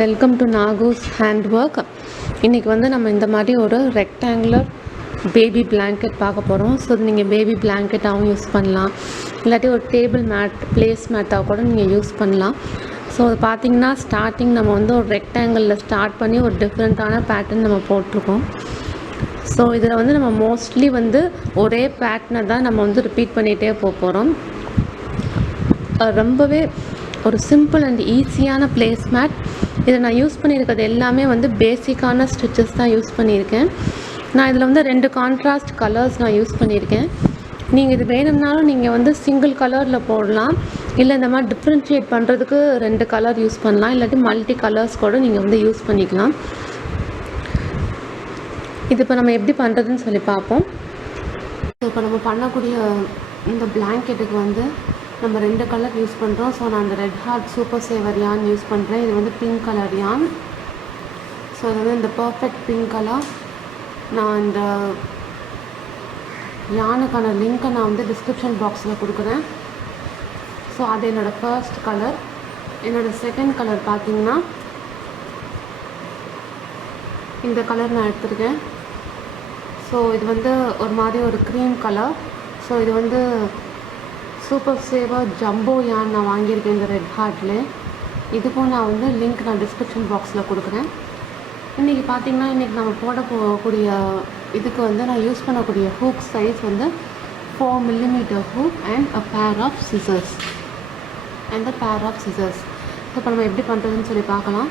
Welcome to Nagoo's hand work. இன்றைக்கி வந்து நம்ம இந்த மாதிரி ஒரு ரெக்டாங்குலர் பேபி பிளாங்கெட் பார்க்க போகிறோம். ஸோ நீங்கள் பேபி பிளாங்கெட்டாகவும் யூஸ் பண்ணலாம், இல்லாட்டி ஒரு டேபிள் மேட் பிளேஸ் மேட்டாக கூட நீங்கள் யூஸ் பண்ணலாம். ஸோ அது பார்த்திங்கன்னா ஸ்டார்டிங் நம்ம வந்து ஒரு ரெக்டாங்கிளில் ஸ்டார்ட் பண்ணி ஒரு டிஃப்ரெண்ட்டான பேட்டர்ன் நம்ம போட்டிருக்கோம். ஸோ இதில் வந்து நம்ம மோஸ்ட்லி வந்து ஒரே பேட்டர்னை தான் நம்ம வந்து ரிப்பீட் பண்ணிகிட்டே போகிறோம். ரொம்பவே ஒரு சிம்பிள் அண்ட் ஈஸியான பிளேஸ் மேட். இதை நான் யூஸ் பண்ணியிருக்கிறது எல்லாமே வந்து பேசிக்கான ஸ்டிச்சஸ் தான் யூஸ் பண்ணியிருக்கேன். நான் இதில் வந்து 2 கான்ட்ராஸ்ட் கலர்ஸ் நான் யூஸ் பண்ணியிருக்கேன். நீங்கள் இது வேணும்னாலும் நீங்கள் வந்து சிங்கிள் கலரில் போடலாம், இல்லை இந்த மாதிரி டிஃப்ரென்ஷியேட் பண்ணுறதுக்கு 2 கலர் யூஸ் பண்ணலாம், இல்லாட்டி மல்டி கலர்ஸ் கூட நீங்கள் வந்து யூஸ் பண்ணிக்கலாம். இது இப்போ நம்ம எப்படி பண்ணுறதுன்னு சொல்லி பார்ப்போம். இப்போ நம்ம பண்ணக்கூடிய இந்த பிளாங்கெட்டுக்கு வந்து நம்ம 2 கலர் யூஸ் பண்ணுறோம். ஸோ நான் அந்த ரெட் ஹார்ட் சூப்பர் சேவர் யான் யூஸ் பண்ணுறேன். இது வந்து பிங்க் கலர் யான். ஸோ இது வந்து இந்த பர்ஃபெக்ட் பிங்க் கலர். நான் இந்த யானுக்கான லிங்க்கை நான் வந்து டிஸ்கிரிப்ஷன் பாக்ஸில் கொடுக்குறேன். ஸோ அது என்னோடய ஃபர்ஸ்ட் கலர். என்னோடய செகண்ட் கலர் பார்த்திங்கன்னா இந்த கலர் நான் எடுத்துருக்கேன். ஸோ இது வந்து ஒரு மாதிரி ஒரு க்ரீம் கலர். ஸோ இது வந்து சூப்பர் சேவர் ஜம்போ யான் நான் வாங்கியிருக்கேன் இந்த ரெட் ஹார்ட்லே. இதுக்கும் நான் வந்து லிங்க் நான் டிஸ்கிரிப்ஷன் பாக்ஸில் கொடுக்குறேன். இன்றைக்கி பார்த்திங்கன்னா இன்றைக்கி நம்ம போட போகக்கூடிய இதுக்கு வந்து நான் யூஸ் பண்ணக்கூடிய ஹூக் சைஸ் வந்து 4 mm hook and a pair of scissors. So இப்போ நம்ம எப்படி பண்ணுறதுன்னு சொல்லி பார்க்கலாம்.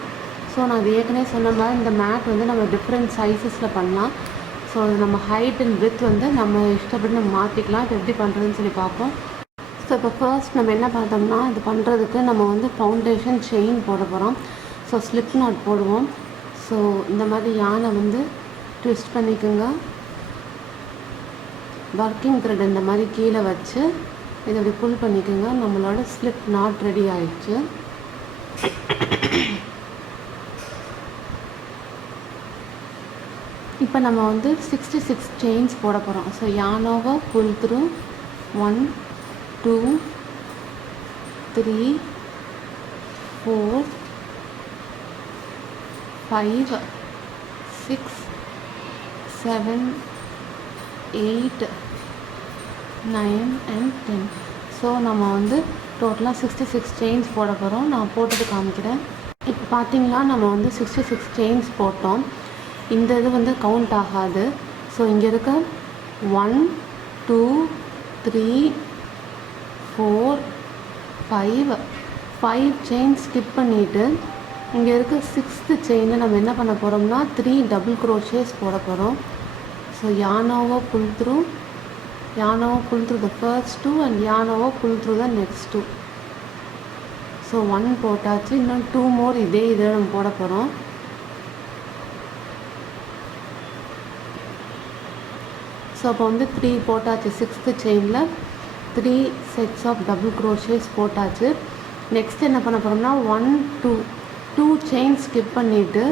ஸோ நான் இது ஏற்கனவே சொன்ன மாதிரி இந்த மேட் வந்து நம்ம டிஃப்ரெண்ட் சைஸஸில் பண்ணலாம். ஸோ அது நம்ம ஹைட் அண்ட் வித் வந்து நம்ம இஷ்டப்படி நம்ம மாற்றிக்கலாம். இப்போ எப்படி பண்ணுறதுன்னு சொல்லி பார்ப்போம். ஸோ இப்போ ஃபர்ஸ்ட் நம்ம என்ன பார்த்தோம்னா, இது பண்ணுறதுக்கு நம்ம வந்து ஃபவுண்டேஷன் செயின் போட போகிறோம். ஸோ ஸ்லிப் நாட் போடுவோம். ஸோ இந்த மாதிரி யானை வந்து ட்விஸ்ட் பண்ணிக்கோங்க. ஒர்க்கிங் த்ரெட் இந்த மாதிரி கீழே வச்சு இதை இப்படி புல் பண்ணிக்கோங்க. நம்மளோட ஸ்லிப் நாட் ரெடி ஆயிடுச்சு. இப்போ நம்ம வந்து 66 செயின்ஸ் போட போகிறோம். ஸோ யானோவை புல் த்ரூ 1 2 3 4 5 6 7 8 9 and 10. ஸோ நம்ம வந்து டோட்டலாக 66 செயின்ஸ் போட போகிறோம். நான் போட்டுட்டு காமிக்கிறேன். இப்போ பார்த்திங்களா நம்ம வந்து 66 செயின்ஸ் போட்டோம். இந்த இது வந்து கவுண்ட் ஆகாது. ஸோ இங்கே இருக்க 1 2 3 4 5 செயின் ஸ்கிப் பண்ணிவிட்டு இங்கே இருக்க 6th செயினில் நம்ம என்ன பண்ண போகிறோம்னா 3 டபுள் க்ரோஷேஸ் போட போகிறோம். ஸோ யானோவை pull through the first 2 and யானோவை pull through the next 2. So 1 போட்டாச்சு. இன்னும் 2 மோர் இதே இதில் நம்ம போட போகிறோம். ஸோ அப்போ வந்து 3 போட்டாச்சு. 6th செயினில் 3 செட்ஸ் ஆஃப் டபுள் க்ரோஷேஸ் போட்டாச்சு. நெக்ஸ்ட் என்ன பண்ண போகிறோம்னா 1 2 செயின் ஸ்கிப் பண்ணிவிட்டு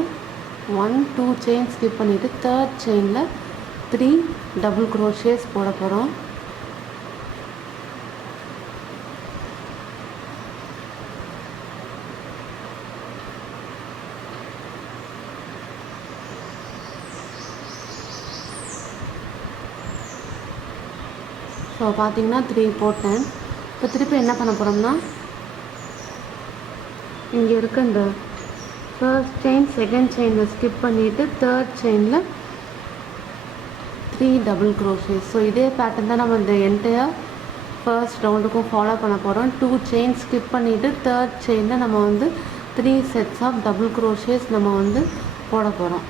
1 2 செயின் ஸ்கிப் பண்ணிவிட்டு 3rd செயினில் 3 டபுள் க்ரோஷேஸ் போட போகிறோம். ஸோ பார்த்திங்கன்னா 3 போட்டேன். இப்போ திருப்பி என்ன பண்ண போகிறோம்னா இங்கே இருக்க இந்த ஃபர்ஸ்ட் செயின் செகண்ட் செயினில் ஸ்கிப் பண்ணிவிட்டு 3rd செயினில் 3 டபுள் க்ரோஷேஸ். ஸோ இதே பேட்டர்ன் தான் நம்ம இந்த என்டையர் ஃபர்ஸ்ட் ரவுண்டுக்கும் ஃபாலோ பண்ண போகிறோம். 2 செயின் ஸ்கிப் பண்ணிவிட்டு 3rd செயினில் நம்ம வந்து 3 செட்ஸ் ஆஃப் டபுள் க்ரோஷேஸ் நம்ம வந்து போட போகிறோம்.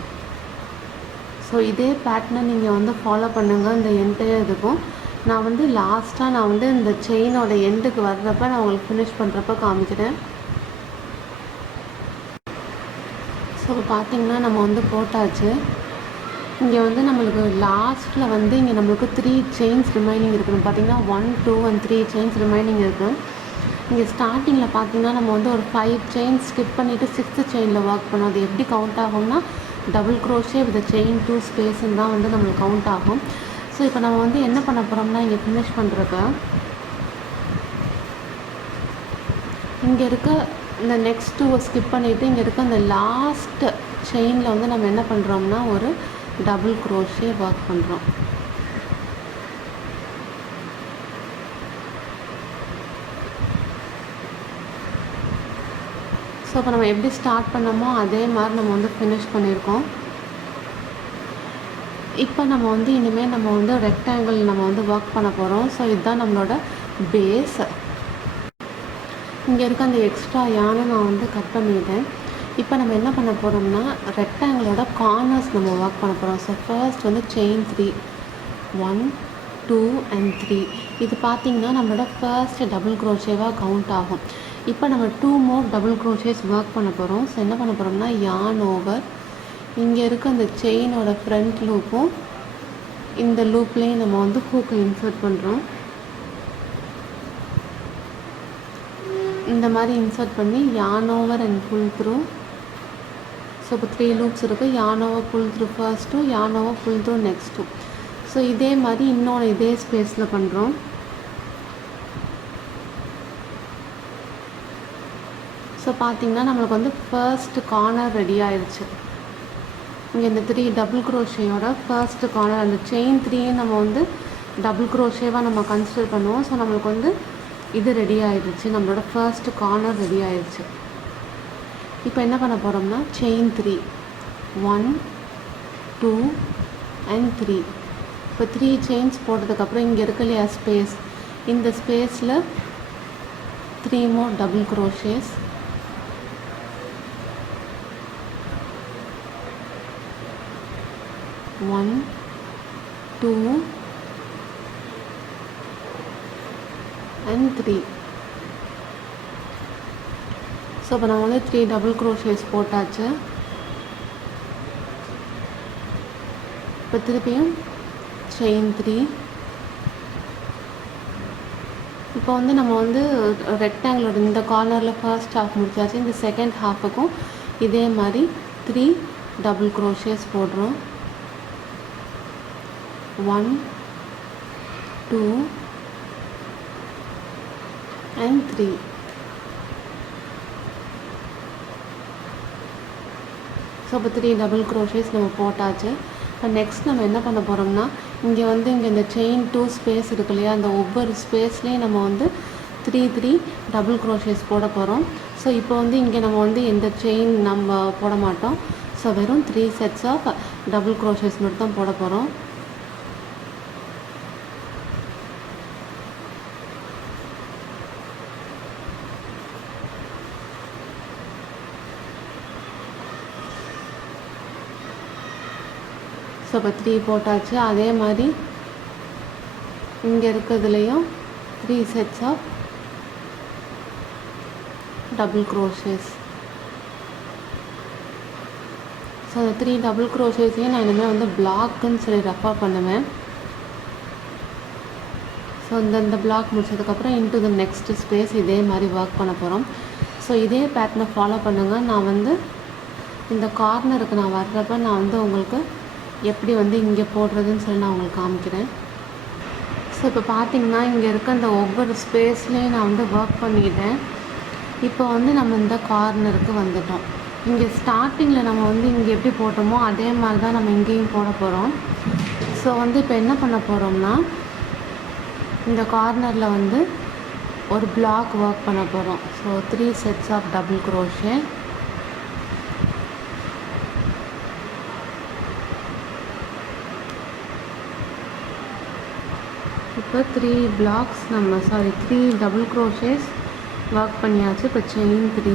ஸோ இதே பேட்டர்னை நீங்கள் வந்து ஃபாலோ பண்ணுங்கள் இந்த என்டையர் இதுக்கும். நான் வந்து லாஸ்ட்டாக நான் வந்து இந்த செயினோட எண்டுக்கு வர்றப்ப நான் உங்களுக்கு ஃபினிஷ் பண்ணுறப்ப காமிக்கிறேன். ஸோ பார்த்திங்கன்னா நம்ம வந்து போட்டாச்சு. இங்கே வந்து நம்மளுக்கு லாஸ்ட்டில் வந்து இங்கே நம்மளுக்கு 3 செயின்ஸ் ரிமைனிங் இருக்கணும். பார்த்திங்கன்னா 1 2 and 3 செயின்ஸ் ரிமைனிங் இருக்குது. இங்கே ஸ்டார்டிங்கில் பார்த்திங்கன்னா நம்ம வந்து ஒரு 5 செயின்ஸ் ஸ்கிப் பண்ணிவிட்டு 6th செயினில் ஒர்க் பண்ணோம். அது எப்படி கவுண்ட் ஆகும்னா டபுள் க்ரோஷே வித் செயின் 2 ஸ்பேஸுன்னு தான் வந்து நம்மளுக்கு கவுண்ட் ஆகும். ஸோ இப்போ நம்ம வந்து என்ன பண்ண போகிறோம்னா இங்கே ஃபினிஷ் பண்ணுறப்ப இங்கே இருக்க இந்த நெக்ஸ்ட் 2 ஸ்கிப் பண்ணிவிட்டு இங்கே இருக்க அந்த லாஸ்ட் செயினில் வந்து நம்ம என்ன பண்ணுறோம்னா ஒரு டபுள் க்ரோஷே ஒர்க் பண்ணுறோம். ஸோ இப்போ நம்ம எப்படி ஸ்டார்ட் பண்ணோமோ அதே மாதிரி நம்ம வந்து ஃபினிஷ் பண்ணியிருக்கோம். இப்போ நம்ம வந்து இனிமேல் நம்ம வந்து ரெக்டாங்கிள் நம்ம வந்து ஒர்க் பண்ண போகிறோம். ஸோ இதுதான் நம்மளோட பேஸ். இங்கே இருக்க அந்த எக்ஸ்ட்ரா யானை நான் வந்து கட் பண்ணிவிட்டேன். இப்போ நம்ம என்ன பண்ண போகிறோம்னா ரெக்டாங்கிளோட கார்னர்ஸ் நம்ம ஒர்க் பண்ண போகிறோம். ஸோ ஃபர்ஸ்ட் வந்து செயின் 3 1 2 and 3 இது பார்த்திங்கன்னா நம்மளோட ஃபர்ஸ்ட் டபுள் க்ரோஷேவாக கவுண்ட் ஆகும். இப்போ நம்ம 2 more டபுள் க்ரோஷேஸ் ஒர்க் பண்ண போகிறோம். ஸோ என்ன பண்ண போகிறோம்னா யான் ஓவர் இங்கே இருக்க அந்த செயினோட ஃப்ரண்ட் லூப்பும் இந்த லூப்லேயும் நம்ம வந்து ஹூக்கை இன்சர்ட் பண்ணுறோம். இந்த மாதிரி இன்சர்ட் பண்ணி yarn over and pull through. So இப்போ 3 லூப்ஸ் இருக்குது. யான் over pull through first 2, yarn over pull through next 2. So இதே மாதிரி இன்னொன்று இதே ஸ்பேஸில் பண்ணுறோம். ஸோ பார்த்திங்கன்னா நம்மளுக்கு வந்து ஃபர்ஸ்ட் கார்னர் ரெடி ஆயிடுச்சு. இங்கே இந்த 3 டபுள் க்ரோஷேயோட ஃபர்ஸ்ட் கார்னர் அந்த செயின் 3 நம்ம வந்து டபுள் க்ரோஷேவாக நம்ம கன்சிடர் பண்ணுவோம். ஸோ நம்மளுக்கு வந்து இது ரெடி ஆயிடுச்சு. நம்மளோட ஃபர்ஸ்ட் கார்னர் ரெடி ஆயிடுச்சு. இப்போ என்ன பண்ண போகிறோம்னா செயின் 3 1 2 and 3. இப்போ 3 செயின்ஸ் போட்டதுக்கப்புறம் இங்கே இருக்க இல்லையா ஸ்பேஸ், இந்த ஸ்பேஸில் 3 more double crochets. One 2 and 3. So இப்போ நான் வந்து 3 டபுள் க்ரோஷேஸ் போட்டாச்சு. இப்போ திருப்பியும் செயின் 3. இப்போ வந்து நம்ம வந்து ரெக்டாங்கிளோட இந்த கார்னரில் ஃபர்ஸ்ட் ஹாஃப் முடிச்சாச்சு. இந்த செகண்ட் ஹாஃபுக்கும் இதே மாதிரி 3 டபுள் க்ரோஷேஸ் போடுறோம். 1 2 and 3. ஸோ இப்போ 3 டபுள் க்ரோஷேஸ் நம்ம போட்டாச்சு. இப்போ நெக்ஸ்ட் நம்ம என்ன பண்ண போகிறோம்னா இங்கே இந்த செயின் 2 ஸ்பேஸ் இருக்கு இல்லையா, அந்த ஒவ்வொரு ஸ்பேஸ்லேயும் நம்ம வந்து 3 டபுள் க்ரோஷேஸ் போட போகிறோம். ஸோ இப்போ வந்து இங்கே நம்ம வந்து எந்த செயின் நம்ம போட மாட்டோம். ஸோ வெறும் 3 sets ஆஃப் டபுள் க்ரோஷேஸ் மட்டும் தான் போட போகிறோம். ஸோ இப்போ 3 போட்டாச்சு. அதே மாதிரி இங்கே இருக்கிறதுலையும் 3 sets of double crochets. So அந்த 3 டபுள் க்ரோஷேஸையும் நான் இனிமேல் வந்து பிளாக்குன்னு சொல்லி ரெஃபர் பண்ணுவேன். ஸோ இந்த பிளாக் முடிச்சதுக்கப்புறம் இன்டு த நெக்ஸ்ட் ஸ்பேஸ் இதே மாதிரி ஒர்க் பண்ண போகிறோம். ஸோ இதே பேட்டர்னை ஃபாலோ பண்ணுங்கள். நான் வந்து இந்த கார்னருக்கு நான் வர்றப்ப நான் வந்து உங்களுக்கு எப்படி வந்து இங்கே போடுறதுன்னு சொல்லி நான் உங்களுக்கு காமிக்கிறேன். ஸோ இப்போ பார்த்திங்கன்னா இங்கே இருக்க அந்த ஒவ்வொரு ஸ்பேஸ்லேயும் நான் வந்து ஒர்க் பண்ணிட்டேன். இப்போ வந்து நம்ம இந்த கார்னருக்கு வந்துட்டோம். இங்கே ஸ்டார்டிங்கில் நம்ம வந்து இங்கே எப்படி போட்டோமோ அதே மாதிரி தான் நம்ம இங்கேயும் போட போகிறோம். ஸோ வந்து இப்போ என்ன பண்ண போகிறோம்னா இந்த கார்னரில் வந்து ஒரு பிளாக் ஒர்க் பண்ண போகிறோம். So 3 sets of double crochet. இப்போ 3 பிளாக்ஸ் நம்ம 3 டபுள் க்ரோஷேஸ் ஒர்க் பண்ணியாச்சு. இப்போ செயின் 3.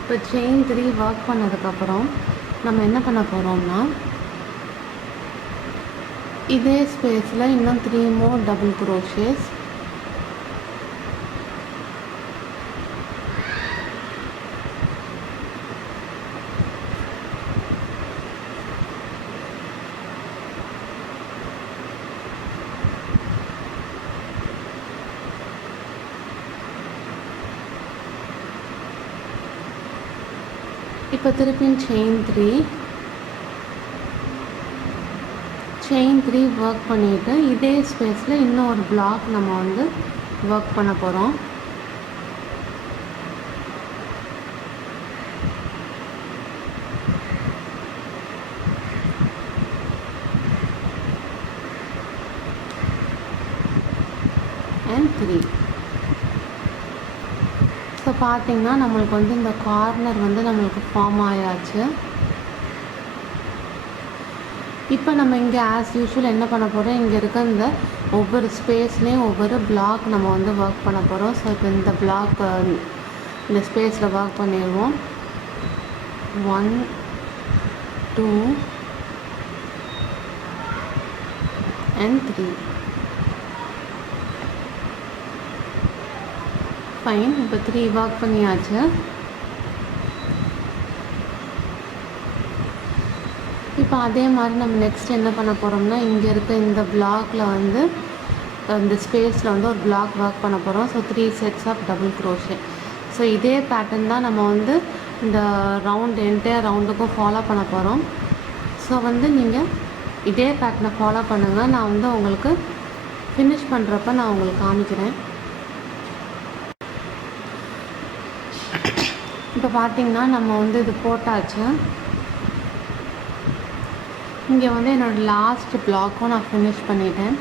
இப்போ செயின் 3 ஒர்க் பண்ணதுக்கப்புறம் நம்ம என்ன பண்ண போகிறோம்னா இதே ஸ்பேஸில் இன்னும் 3 more டபுள் க்ரோஷேஸ். இப்போ திருப்பியும் செயின் 3 ஒர்க் பண்ணிவிட்டு இதே ஸ்பேஸில் இன்னும் ஒரு பிளாக் நம்ம வந்து ஒர்க் பண்ண போகிறோம். and 3. ஸோ பார்த்திங்கன்னா நம்மளுக்கு வந்து இந்த கார்னர் வந்து நம்மளுக்கு ஃபார்ம் ஆயாச்சு. இப்போ நம்ம இங்கே ஆஸ் யூஷுவல் என்ன பண்ண போகிறோம், இங்கே இருக்க இந்த ஒவ்வொரு ஸ்பேஸ்லேயும் ஒவ்வொரு பிளாக் நம்ம வந்து ஒர்க் பண்ண போகிறோம். ஸோ இப்போ இந்த பிளாக் இந்த ஸ்பேஸில் ஒர்க் பண்ணிடுவோம். 1 2 and 3. ஃபைன். இப்போ 3 ஒர்க் பண்ணியாச்சு. இப்போ அதே மாதிரி நம்ம நெக்ஸ்ட் என்ன பண்ண போகிறோம்னா, இங்கே இருக்க இந்த பிளாக்ல வந்து இந்த ஸ்பேஸில் வந்து ஒரு பிளாக் ஒர்க் பண்ண போகிறோம். So 3 sets of double crochet. So இதே பேட்டர்ன் தான் நம்ம வந்து இந்த என்டையர் ரவுண்டுக்கும் ஃபாலோ பண்ண போகிறோம். ஸோ வந்து நீங்கள் இதே பேட்டர்னை ஃபாலோ பண்ணுங்கள். நான் வந்து உங்களுக்கு ஃபினிஷ் பண்ணுறப்ப நான் உங்களுக்கு காமிக்கிறேன். இப்போ பார்த்திங்கன்னா நம்ம வந்து இது போட்டாச்சு. இங்கே வந்து என்னோடய லாஸ்ட் பிளாக்கும் நான் ஃபினிஷ் பண்ணிட்டேன்.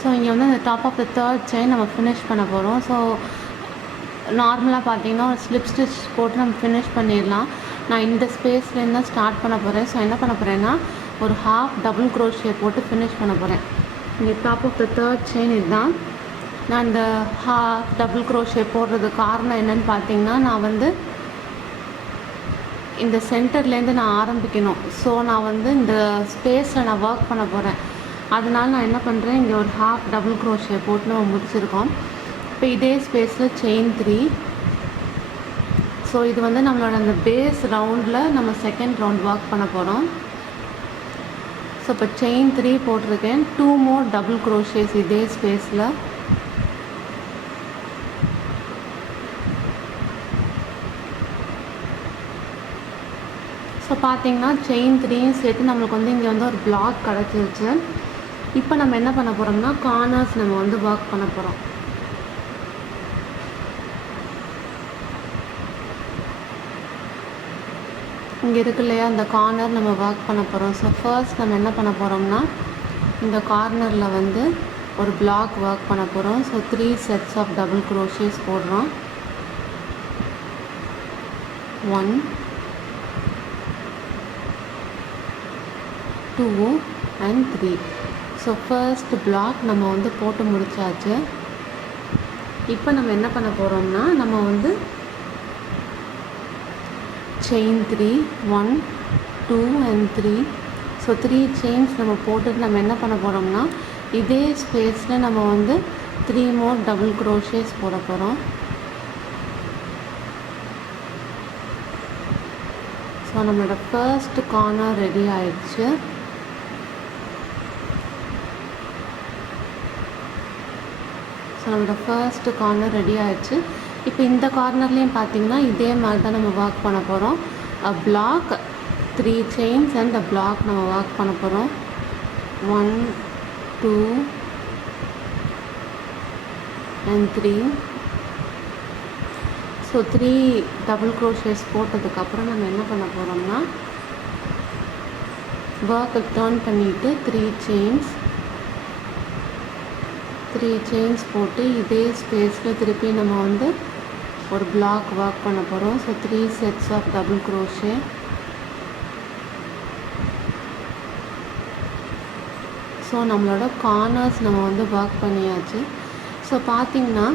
ஸோ இங்கே வந்து அந்த top of the third chain நம்ம ஃபினிஷ் பண்ண போகிறோம். ஸோ நார்மலாக பார்த்திங்கன்னா ஒரு ஸ்லிப் ஸ்டிச் போட்டு நம்ம ஃபினிஷ் பண்ணிடலாம். நான் இந்த ஸ்பேஸ்லேருந்து தான் ஸ்டார்ட் பண்ண போகிறேன். ஸோ என்ன பண்ண போகிறேன்னா ஒரு ஹாஃப் டபுள் க்ரோஷே போட்டு ஃபினிஷ் பண்ண போகிறேன். இங்கே top of the third chain இதுதான். நான் இந்த ஹாஃப் டபுள் க்ரோஷே போடுறது காரணம் என்னென்னு பார்த்திங்கன்னா, நான் வந்து இந்த சென்டர்லேருந்து நான் ஆரம்பிக்கணும். ஸோ நான் வந்து இந்த ஸ்பேஸில் நான் ஒர்க் பண்ண போகிறேன். அதனால நான் என்ன பண்ணுறேன், இங்கே ஒரு ஹாஃப் டபுள் க்ரோஷே போட்டு நம்ம முடிச்சிருக்கோம். இப்போ இதே ஸ்பேஸில் செயின் 3. ஸோ இது வந்து நம்மளோட அந்த பேஸ் ரவுண்டில் நம்ம செகண்ட் ரவுண்ட் ஒர்க் பண்ண போகிறோம். ஸோ இப்போ செயின் 3 போட்டிருக்கேன். 2 more டபுள் க்ரோஷேஸ் இதே ஸ்பேஸில். ஸோ பார்த்திங்கன்னா செயின் 3யும் சேர்த்து நம்மளுக்கு வந்து இங்கே வந்து ஒரு பிளாக் கிடச்சிருச்சு. இப்போ நம்ம என்ன பண்ண போகிறோம்னா கார்னர்ஸ் நம்ம வந்து ஒர்க் பண்ண போகிறோம். இங்கே இருக்கு இல்லையா, அந்த கார்னர் நம்ம ஒர்க் பண்ண போகிறோம். ஸோ ஃபர்ஸ்ட் நம்ம என்ன பண்ண போகிறோம்னா இந்த கார்னரில் வந்து ஒரு பிளாக் ஒர்க் பண்ண போகிறோம். So 3 sets of double crochets போடுறோம். 1 2 and 3. ஸோ ஃபர்ஸ்ட் பிளாக் நம்ம வந்து போட்டு முடிச்சாச்சு. இப்போ நம்ம என்ன பண்ண போகிறோம்னா நம்ம வந்து செயின் 3 1 2 and 3. ஸோ 3 செயின்ஸ் நம்ம போட்டுட்டு நம்ம என்ன பண்ண போகிறோம்னா இதே ஸ்பேஸில் நம்ம வந்து 3 more டபுள் க்ரோஷேஸ் போட போகிறோம். ஸோ நம்மளோட ஃபர்ஸ்ட் கார்னர் ரெடி ஆயிடுச்சு. ஸோ நம்மளோட ஃபர்ஸ்ட் கார்னர் ரெடி ஆயிடுச்சு. இப்போ இந்த கார்னர்லேயும் பார்த்திங்கன்னா இதே மாதிரி தான் நம்ம ஒர்க் பண்ண போகிறோம். பிளாக் 3 செயின்ஸ் அண்ட் பிளாக் நம்ம ஒர்க் பண்ண போகிறோம். 1 2 and 3. ஸோ 3 டபுள் க்ரோஷேஸ் போட்டதுக்கப்புறம் நம்ம என்ன பண்ண போகிறோம்னா ஒர்க்கை டர்ன் பண்ணிவிட்டு 3 செயின்ஸ் போட்டு இதே ஸ்பேஸில் திருப்பி நம்ம வந்து ஒரு பிளாக் ஒர்க் பண்ண போகிறோம். So 3 sets of double crochet. So நம்மளோட கார்னர்ஸ் நம்ம வந்து ஒர்க் பண்ணியாச்சு. ஸோ பார்த்திங்கன்னா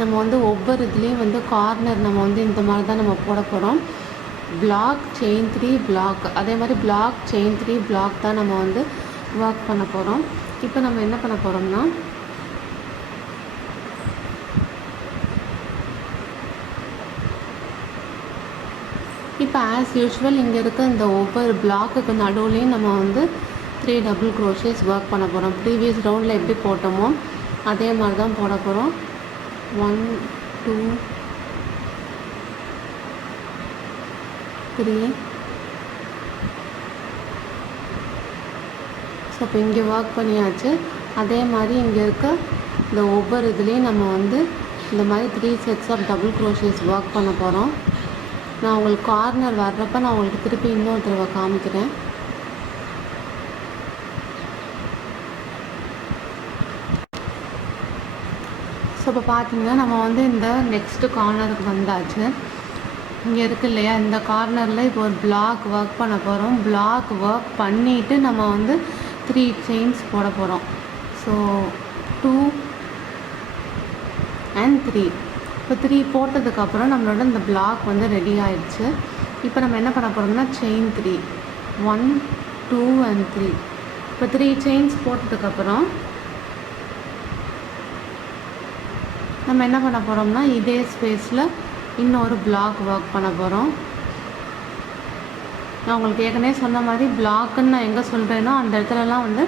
நம்ம வந்து ஒவ்வொரு இதுலேயும் வந்து கார்னர் நம்ம வந்து இந்த மாதிரி தான் நம்ம போட போகிறோம். பிளாக் செயின் 3 பிளாக், அதே மாதிரி பிளாக் செயின் 3 பிளாக் தான் நம்ம வந்து ஒர்க் பண்ண போகிறோம். இப்போ நம்ம என்ன பண்ண போகிறோம்னா இப்போ ஆஸ் யூஷுவல் இங்கே இருக்க இந்த ஒவ்வொரு பிளாக்குக்கு நடுவுலையும் நம்ம வந்து 3 டபுள் க்ரோஷேஸ் ஒர்க் பண்ண போகிறோம். ப்ரீவியஸ் ரவுண்டில் எப்படி போட்டோமோ அதே மாதிரி தான் போட போகிறோம். 1 2 3. ஸோ இப்போ இங்கே ஒர்க் பண்ணியாச்சு. அதே மாதிரி இங்கே இருக்க இந்த ஒவ்வொரு இதுலேயும் நம்ம வந்து இந்த மாதிரி 3 sets of double crochets work பண்ண போகிறோம். நான் உங்களுக்கு கார்னர் வர்றப்ப நான் உங்களுக்கு திருப்பி இன்னொரு தடவை காமிக்கிறேன். ஸோ இப்போ பார்த்தீங்கன்னா நம்ம வந்து இந்த நெக்ஸ்ட்டு கார்னருக்கு வந்தாச்சு. இங்கே இருக்குது இல்லையா, இந்த கார்னரில் இப்போ ஒரு பிளாக் ஒர்க் பண்ண போகிறோம். பிளாக் ஒர்க் பண்ணிவிட்டு நம்ம வந்து 3 செயின்ஸ் போட போகிறோம். So 2 and 3. இப்போ 3 போட்டதுக்கப்புறம் நம்மளோட இந்த பிளாக் வந்து ரெடி ஆயிடுச்சு. இப்போ நம்ம என்ன பண்ண போகிறோம்னா செயின் 3, 1 2 and 3. இப்போ 3 செயின்ஸ் போட்டதுக்கப்புறம் நம்ம என்ன பண்ண போகிறோம்னா இதே ஸ்பேஸில் இன்னொரு பிளாக் ஒர்க் பண்ண போகிறோம். நான் உங்களுக்கு ஏற்கனவே சொன்ன மாதிரி பிளாக்குன்னு நான் எங்கே சொல்கிறேனோ அந்த இடத்துலலாம் வந்து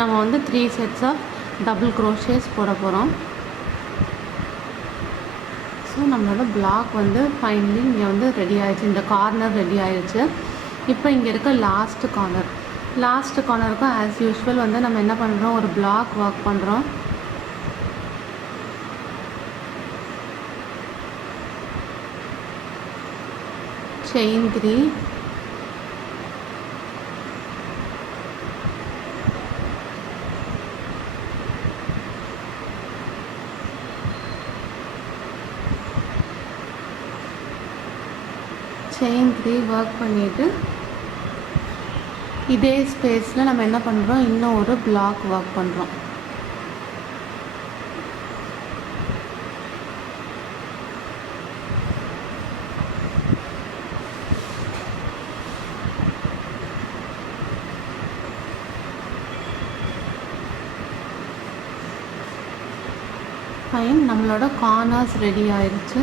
நம்ம வந்து 3 செட்ஸ் ஆஃப் டபுள் க்ரோஷேஸ் போட போகிறோம். ஸோ நம்மளோட பிளாக் வந்து ஃபைனலி இங்கே வந்து ரெடி ஆகிடுச்சு. இந்த கார்னர் ரெடி ஆகிடுச்சு. இப்போ இங்கே இருக்க லாஸ்ட்டு கார்னருக்கும் ஆஸ் யூஷுவல் வந்து நம்ம என்ன பண்ணுறோம், ஒரு பிளாக் ஒர்க் பண்ணுறோம். செயின் 3, செயின் 3 ஒர்க் பண்ணிவிட்டு இதே ஸ்பேஸில் நம்ம என்ன பண்ணுறோம், இன்னும் ஒரு பிளாக் ஒர்க் பண்ணுறோம். ஃபைன், நம்மளோட கார்னர்ஸ் ரெடி ஆயிடுச்சு.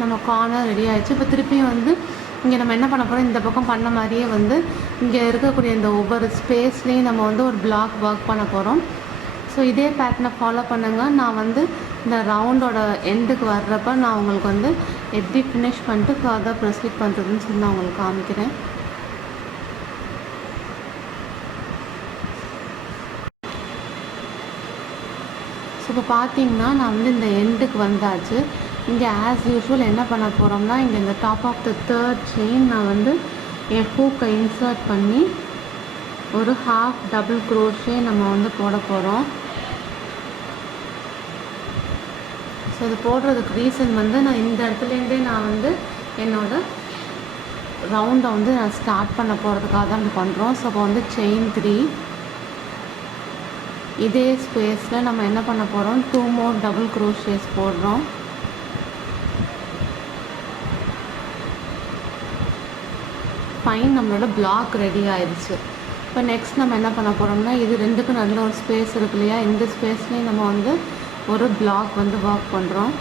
நம்ம கார்னர் ரெடி ஆயிடுச்சு. இப்போ திருப்பியும் வந்து இங்கே நம்ம என்ன பண்ண போகிறோம், இந்த பக்கம் பண்ண மாதிரியே வந்து இங்கே இருக்கக்கூடிய இந்த ஒவ்வொரு ஸ்பேஸ்லேயும் நம்ம வந்து ஒரு பிளாக் ஒர்க் பண்ண போகிறோம். ஸோ இதே பேட்டர்னை ஃபாலோ பண்ணுங்கள். நான் வந்து இந்த ரவுண்டோட எண்டுக்கு வர்றப்ப நான் உங்களுக்கு வந்து எப்படி ஃபினிஷ் பண்ணிட்டு ஃபர்தர் ப்ரொசீட் பண்ணுறதுன்னு சொல்லி நான் உங்களுக்கு காமிக்கிறேன். ஸோ இப்போ பார்த்தீங்கன்னா நான் வந்து இந்த எண்டுக்கு வந்தாச்சு. இங்கே ஆஸ் யூஷுவல் என்ன பண்ண போகிறோம்னா, இங்கே இந்த top of the 3rd chain நான் வந்து என் ஹூக்கை இன்சர்ட் பண்ணி ஒரு ஹாஃப் டபுள் க்ரோஷே நம்ம வந்து போட போகிறோம். ஸோ இது போடுறதுக்கு ரீசன் வந்து நான் இந்த இடத்துலேருந்தே நான் வந்து என்னோடய ரவுண்டை வந்து நான் ஸ்டார்ட் பண்ண போகிறதுக்காக தான் இது பண்ணுறோம். ஸோ இப்போ வந்து செயின் 3, இதே ஸ்பேஸில் நம்ம என்ன பண்ண போகிறோம், 2 more டபுள் க்ரோஷேஸ் போடுறோம். ஃபைன், நம்மளோட பிளாக் ரெடி ஆயிடுச்சு. இப்போ நெக்ஸ்ட் நம்ம என்ன பண்ண போகிறோம்னா, இது ரெண்டுக்கும் நல்ல ஒரு ஸ்பேஸ் இருக்கு இல்லையா, இந்த ஸ்பேஸ்லேயும் நம்ம வந்து ஒரு பிளாக் வந்து ஒர்க் பண்ணுறோம்.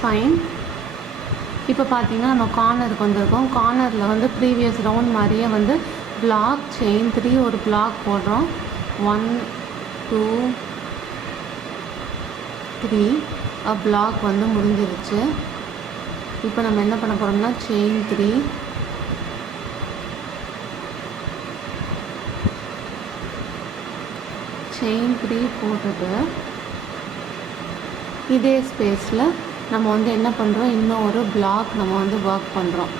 ஃபைன், இப்போ பார்த்தீங்கன்னா நம்ம கார்னருக்கு வந்திருக்கோம். கார்னரில் வந்து ப்ரீவியஸ் ரவுண்ட் மாதிரியே வந்து பிளாக் செயின் 3 ஒரு பிளாக் போடுறோம். 1 2 3 பிளாக் வந்து முடிஞ்சிருச்சு. இப்போ நம்ம என்ன பண்ண போகிறோம்னா செயின் 3, செயின் 3 போட்டுட்டு இதே ஸ்பேஸில் நம்ம வந்து என்ன பண்ணுறோம், இன்னும் ஒரு பிளாக் நம்ம வந்து ஒர்க் பண்ணுறோம்.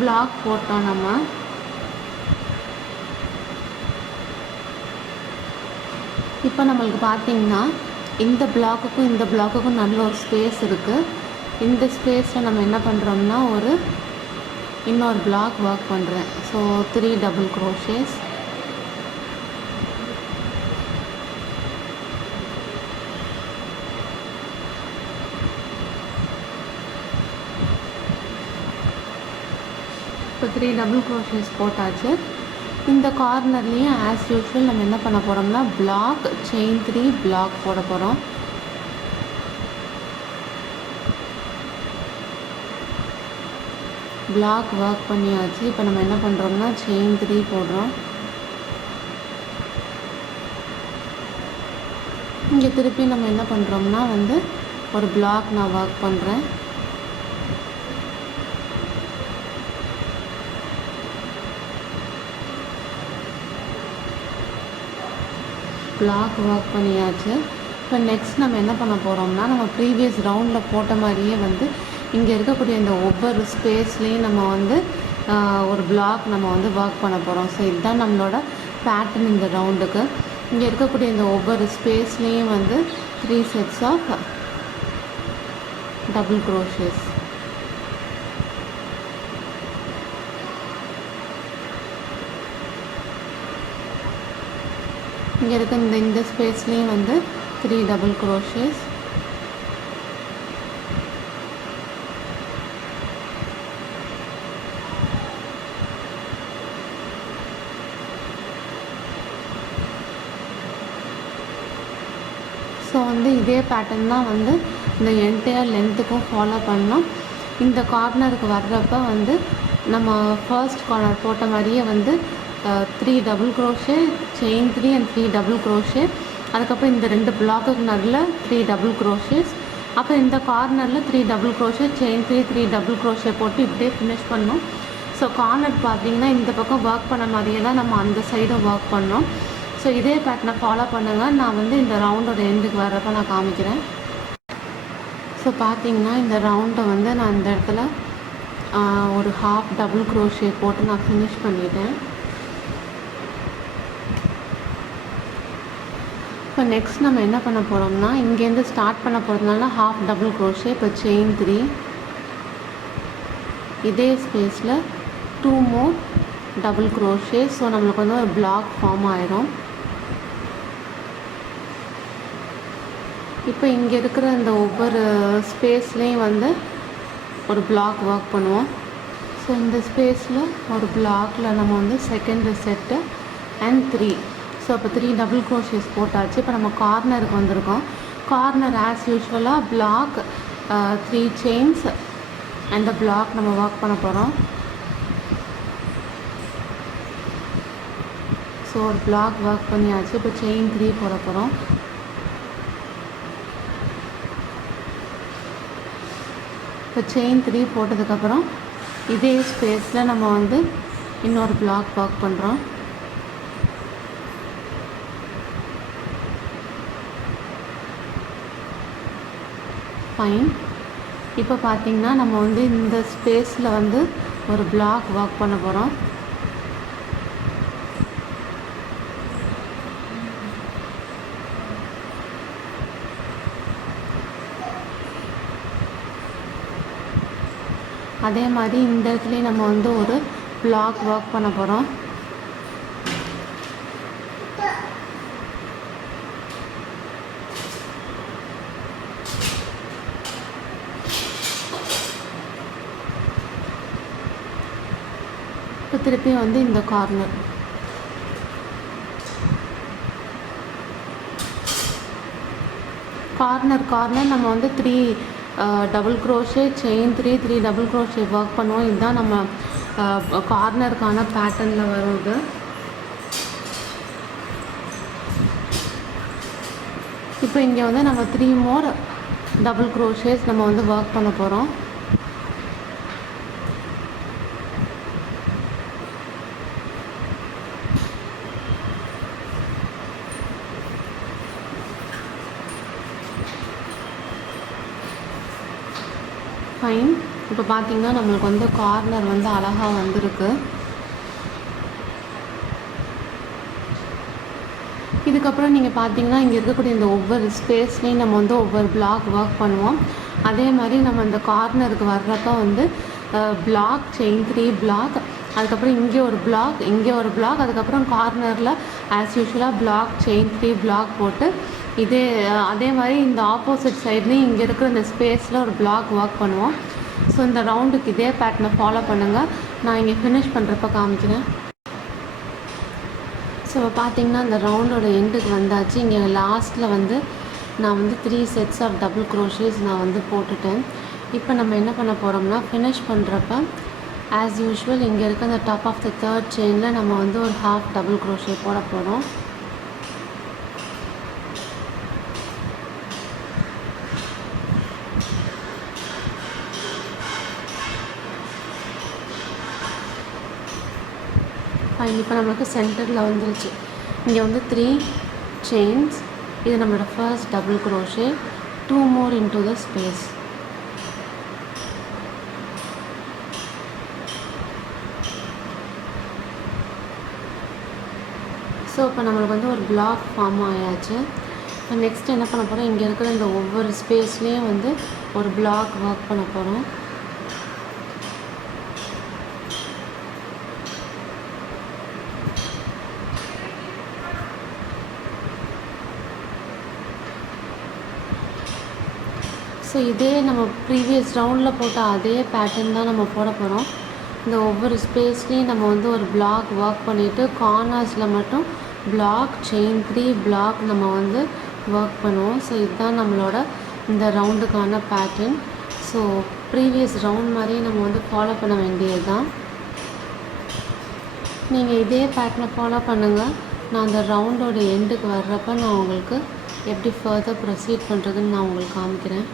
பிளாக் போட்டோம் நம்ம. இப்போ நம்மளுக்கு பார்த்தீங்கன்னா இந்த பிளாக்குக்கும் இந்த பிளாக்குக்கும் நல்ல ஒரு ஸ்பேஸ் இருக்குது. இந்த ஸ்பேஸில் நம்ம என்ன பண்ணுறோம்னா ஒரு இன்னொரு பிளாக் ஒர்க் பண்ணுறேன். So 3 double crochets. இப்போ 3 டபுள் க்ரோஷேஸ் போட்டாச்சு. இந்த கார்னர்லேயும் ஆஸ் யூஷுவல் நம்ம என்ன பண்ண போகிறோம்னா பிளாக் செயின் 3 பிளாக் போட போகிறோம். பிளாக் ஒர்க் பண்ணியாச்சு. இப்போ நம்ம என்ன பண்ணுறோம்னா செயின் 3 போடுறோம். இங்கே திருப்பி நம்ம என்ன பண்ணுறோம்னா வந்து ஒரு பிளாக் நான் ஒர்க் பண்ணுறேன். பிளாக் ஒர்க் பண்ணியாச்சு. இப்போ நெக்ஸ்ட் நம்ம என்ன பண்ண போகிறோம்னா நம்ம ப்ரீவியஸ் ரவுண்டில் போட்ட மாதிரியே வந்து இங்கே இருக்கக்கூடிய இந்த ஒவ்வொரு ஸ்பேஸ்லேயும் நம்ம வந்து ஒரு பிளாக் நம்ம வந்து ஒர்க் பண்ண போகிறோம். ஸோ இதுதான் நம்மளோட பேட்டர்ன் இந்த ரவுண்டுக்கு. இங்கே இருக்கக்கூடிய இந்த ஒவ்வொரு ஸ்பேஸ்லேயும் வந்து 3 sets ஆஃப் டபுள் க்ரோஷேஸ். இங்கே இருக்க இந்த ஸ்பேஸ்லேயும் வந்து 3 டபுள் க்ரோஷேஸ். ஸோ வந்து இதே பேட்டர்ன் தான் வந்து இந்த என்டையர் லென்த்துக்கும் ஃபாலோ பண்ணோம். இந்த கார்னருக்கு வர்றப்போ வந்து நம்ம ஃபர்ஸ்ட் கார்னர் போட்ட மாதிரியே வந்து 3 double crochet, chain 3 and 3 double crochet. அதுக்கப்புறம் இந்த 2 பிளாக்குக்கு நடுவில் 3 டபுள் க்ரோஷேஸ். அப்புறம் இந்த கார்னரில் 3 double crochet, chain 3 double crochet போட்டு இப்படியே ஃபினிஷ் பண்ணோம். ஸோ கார்னர் பார்த்தீங்கன்னா இந்த பக்கம் ஒர்க் பண்ண மாதிரியே தான் நம்ம அந்த சைடும் ஒர்க் பண்ணோம். ஸோ இதே பேட்டர்னை ஃபாலோ பண்ணுங்கள். நான் வந்து இந்த ரவுண்டோட எண்டுக்கு வர்றப்போ நான் காமிக்கிறேன். ஸோ பார்த்தீங்கன்னா இந்த ரவுண்டை வந்து நான் இந்த இடத்துல ஒரு ஹாஃப் டபுள் க்ரோஷே போட்டு நான் ஃபினிஷ் பண்ணிட்டேன். இப்போ நெக்ஸ்ட் நம்ம என்ன பண்ண போகிறோம்னா இங்கேருந்து ஸ்டார்ட் பண்ண போகிறதுனால ஹாஃப் டபுள் க்ரோஷே. இப்போ செயின் 3, இதே ஸ்பேஸில் 2 more டபுள் க்ரோஷே. ஸோ நம்மளுக்கு வந்து ஒரு பிளாக் ஃபார்ம் ஆயிரும். இப்போ இங்கே இருக்கிற இந்த ஒவ்வொரு ஸ்பேஸ்லேயும் வந்து ஒரு பிளாக் ஒர்க் பண்ணுவோம். ஸோ இந்த ஸ்பேஸில் ஒரு பிளாக்கில் நம்ம வந்து செகண்ட் செட்டு அண்ட் 3. ஸோ இப்போ 3 டபுள் க்ரோஷேஸ் போட்டாச்சு. இப்போ நம்ம கார்னருக்கு வந்திருக்கோம். கார்னர் ஆஸ் யூஷுவலாக பிளாக் 3 செயின்ஸ் அண்ட் பிளாக் நம்ம ஒர்க் பண்ண போகிறோம். ஸோ ஒரு பிளாக் ஒர்க் பண்ணியாச்சு. இப்போ செயின் 3 போட போகிறோம். இப்போ செயின் 3 போட்டதுக்கப்புறம் இதே ஸ்பேஸில் நம்ம வந்து இன்னொரு பிளாக் ஒர்க் பண்ணுறோம். ஃபைன். இப்போ பார்த்திங்கன்னா நம்ம வந்து இந்த ஸ்பேஸில் வந்து ஒரு பிளாக் ஒர்க் பண்ண போகிறோம். அதே மாதிரி இந்த இடத்துலையும் நம்ம வந்து ஒரு பிளாக் ஒர்க் பண்ண போகிறோம். இப்போ திருப்பி வந்து இந்த கார்னர் நம்ம வந்து 3 double crochet, chain 3 double crochet work பண்ணுவோம். இதுதான் நம்ம கார்னருக்கான பேட்டர்னில் வருது. இப்போ இங்கே வந்து நம்ம 3 more டபுள் க்ரோஷேஸ் நம்ம வந்து ஒர்க் பண்ண போகிறோம். ஃபைன். இப்போ பார்த்திங்கன்னா நம்மளுக்கு வந்து கார்னர் வந்து அழகாக வந்திருக்கு. இதுக்கப்புறம் நீங்கள் பார்த்தீங்கன்னா இங்கே இருக்கக்கூடிய இந்த ஒவ்வொரு ஸ்பேஸ்லேயும் நம்ம வந்து ஒவ்வொரு பிளாக் ஒர்க் பண்ணுவோம். அதே மாதிரி நம்ம இந்த கார்னருக்கு வர்றப்போ வந்து பிளாக், செயின் 3 பிளாக், அதுக்கப்புறம் இங்கே ஒரு பிளாக், இங்கே ஒரு பிளாக், அதுக்கப்புறம் கார்னரில் ஆஸ் யூஷுவலாக பிளாக், செயின் 3 பிளாக் போட்டு அதே மாதிரி இந்த ஆப்போசிட் சைட்லேயும் இங்கே இருக்கிற இந்த ஸ்பேஸில் ஒரு பிளாக் ஒர்க் பண்ணுவோம். ஸோ இந்த ரவுண்டுக்கு இதே பேட்டர்னை ஃபாலோ பண்ணுங்கள். நான் இங்கே ஃபினிஷ் பண்ணுறப்ப காமிக்கிறேன். ஸோ பார்த்திங்கன்னா இந்த ரவுண்டோட எண்டுக்கு வந்தாச்சு. இங்கே லாஸ்ட்டில் வந்து நான் வந்து 3 sets ஆஃப் டபுள் க்ரோஷேஸ் நான் வந்து போட்டுட்டேன். இப்போ நம்ம என்ன பண்ண போகிறோம்னா ஃபினிஷ் பண்ணுறப்ப ஆஸ் யூஷுவல் இங்கே இருக்க அந்த டாப் ஆஃப் த தேர்ட் செயினில் நம்ம வந்து ஒரு ஹாஃப் டபுள் க்ரோஷே போட போகிறோம். ஃபைன். இப்போ நம்மளுக்கு சென்டரில் வந்துருச்சு. இங்கே வந்து 3 செயின்ஸ். இது நம்மளோட first double crochet. 2 more into the space. So இப்போ நம்மளுக்கு வந்து ஒரு பிளாக் ஃபார்ம் ஆயாச்சு. இப்போ நெக்ஸ்ட் என்ன பண்ண போகிறோம், இங்கே இருக்கிற இந்த ஒவ்வொரு ஸ்பேஸ்லேயும் வந்து ஒரு பிளாக் ஒர்க் பண்ண போகிறோம். ஸோ இதே நம்ம ப்ரீவியஸ் ரவுண்டில் போட்ட அதே பேட்டர்ன் தான் நம்ம போட போகிறோம். இந்த ஒவ்வொரு ஸ்பேஸ்லேயும் நம்ம வந்து ஒரு பிளாக் ஒர்க் பண்ணிவிட்டு கார்னர்ஸில் மட்டும் பிளாக் செயின் 3 பிளாக் நம்ம வந்து ஒர்க் பண்ணுவோம். ஸோ இதுதான் நம்மளோட இந்த ரவுண்டுக்கான பேட்டர்ன். ஸோ ப்ரீவியஸ் ரவுண்ட் மாதிரி நம்ம வந்து ஃபாலோ பண்ண வேண்டியது தான். நீங்கள் இதே பேட்டர்னை ஃபாலோ பண்ணுங்கள். நான் அந்த ரவுண்டோட எண்டுக்கு வர்றப்ப நான் உங்களுக்கு எப்படி ஃபர்தர் ப்ரொசீட் பண்ணுறதுன்னு நான் உங்களுக்கு காமிக்கிறேன்.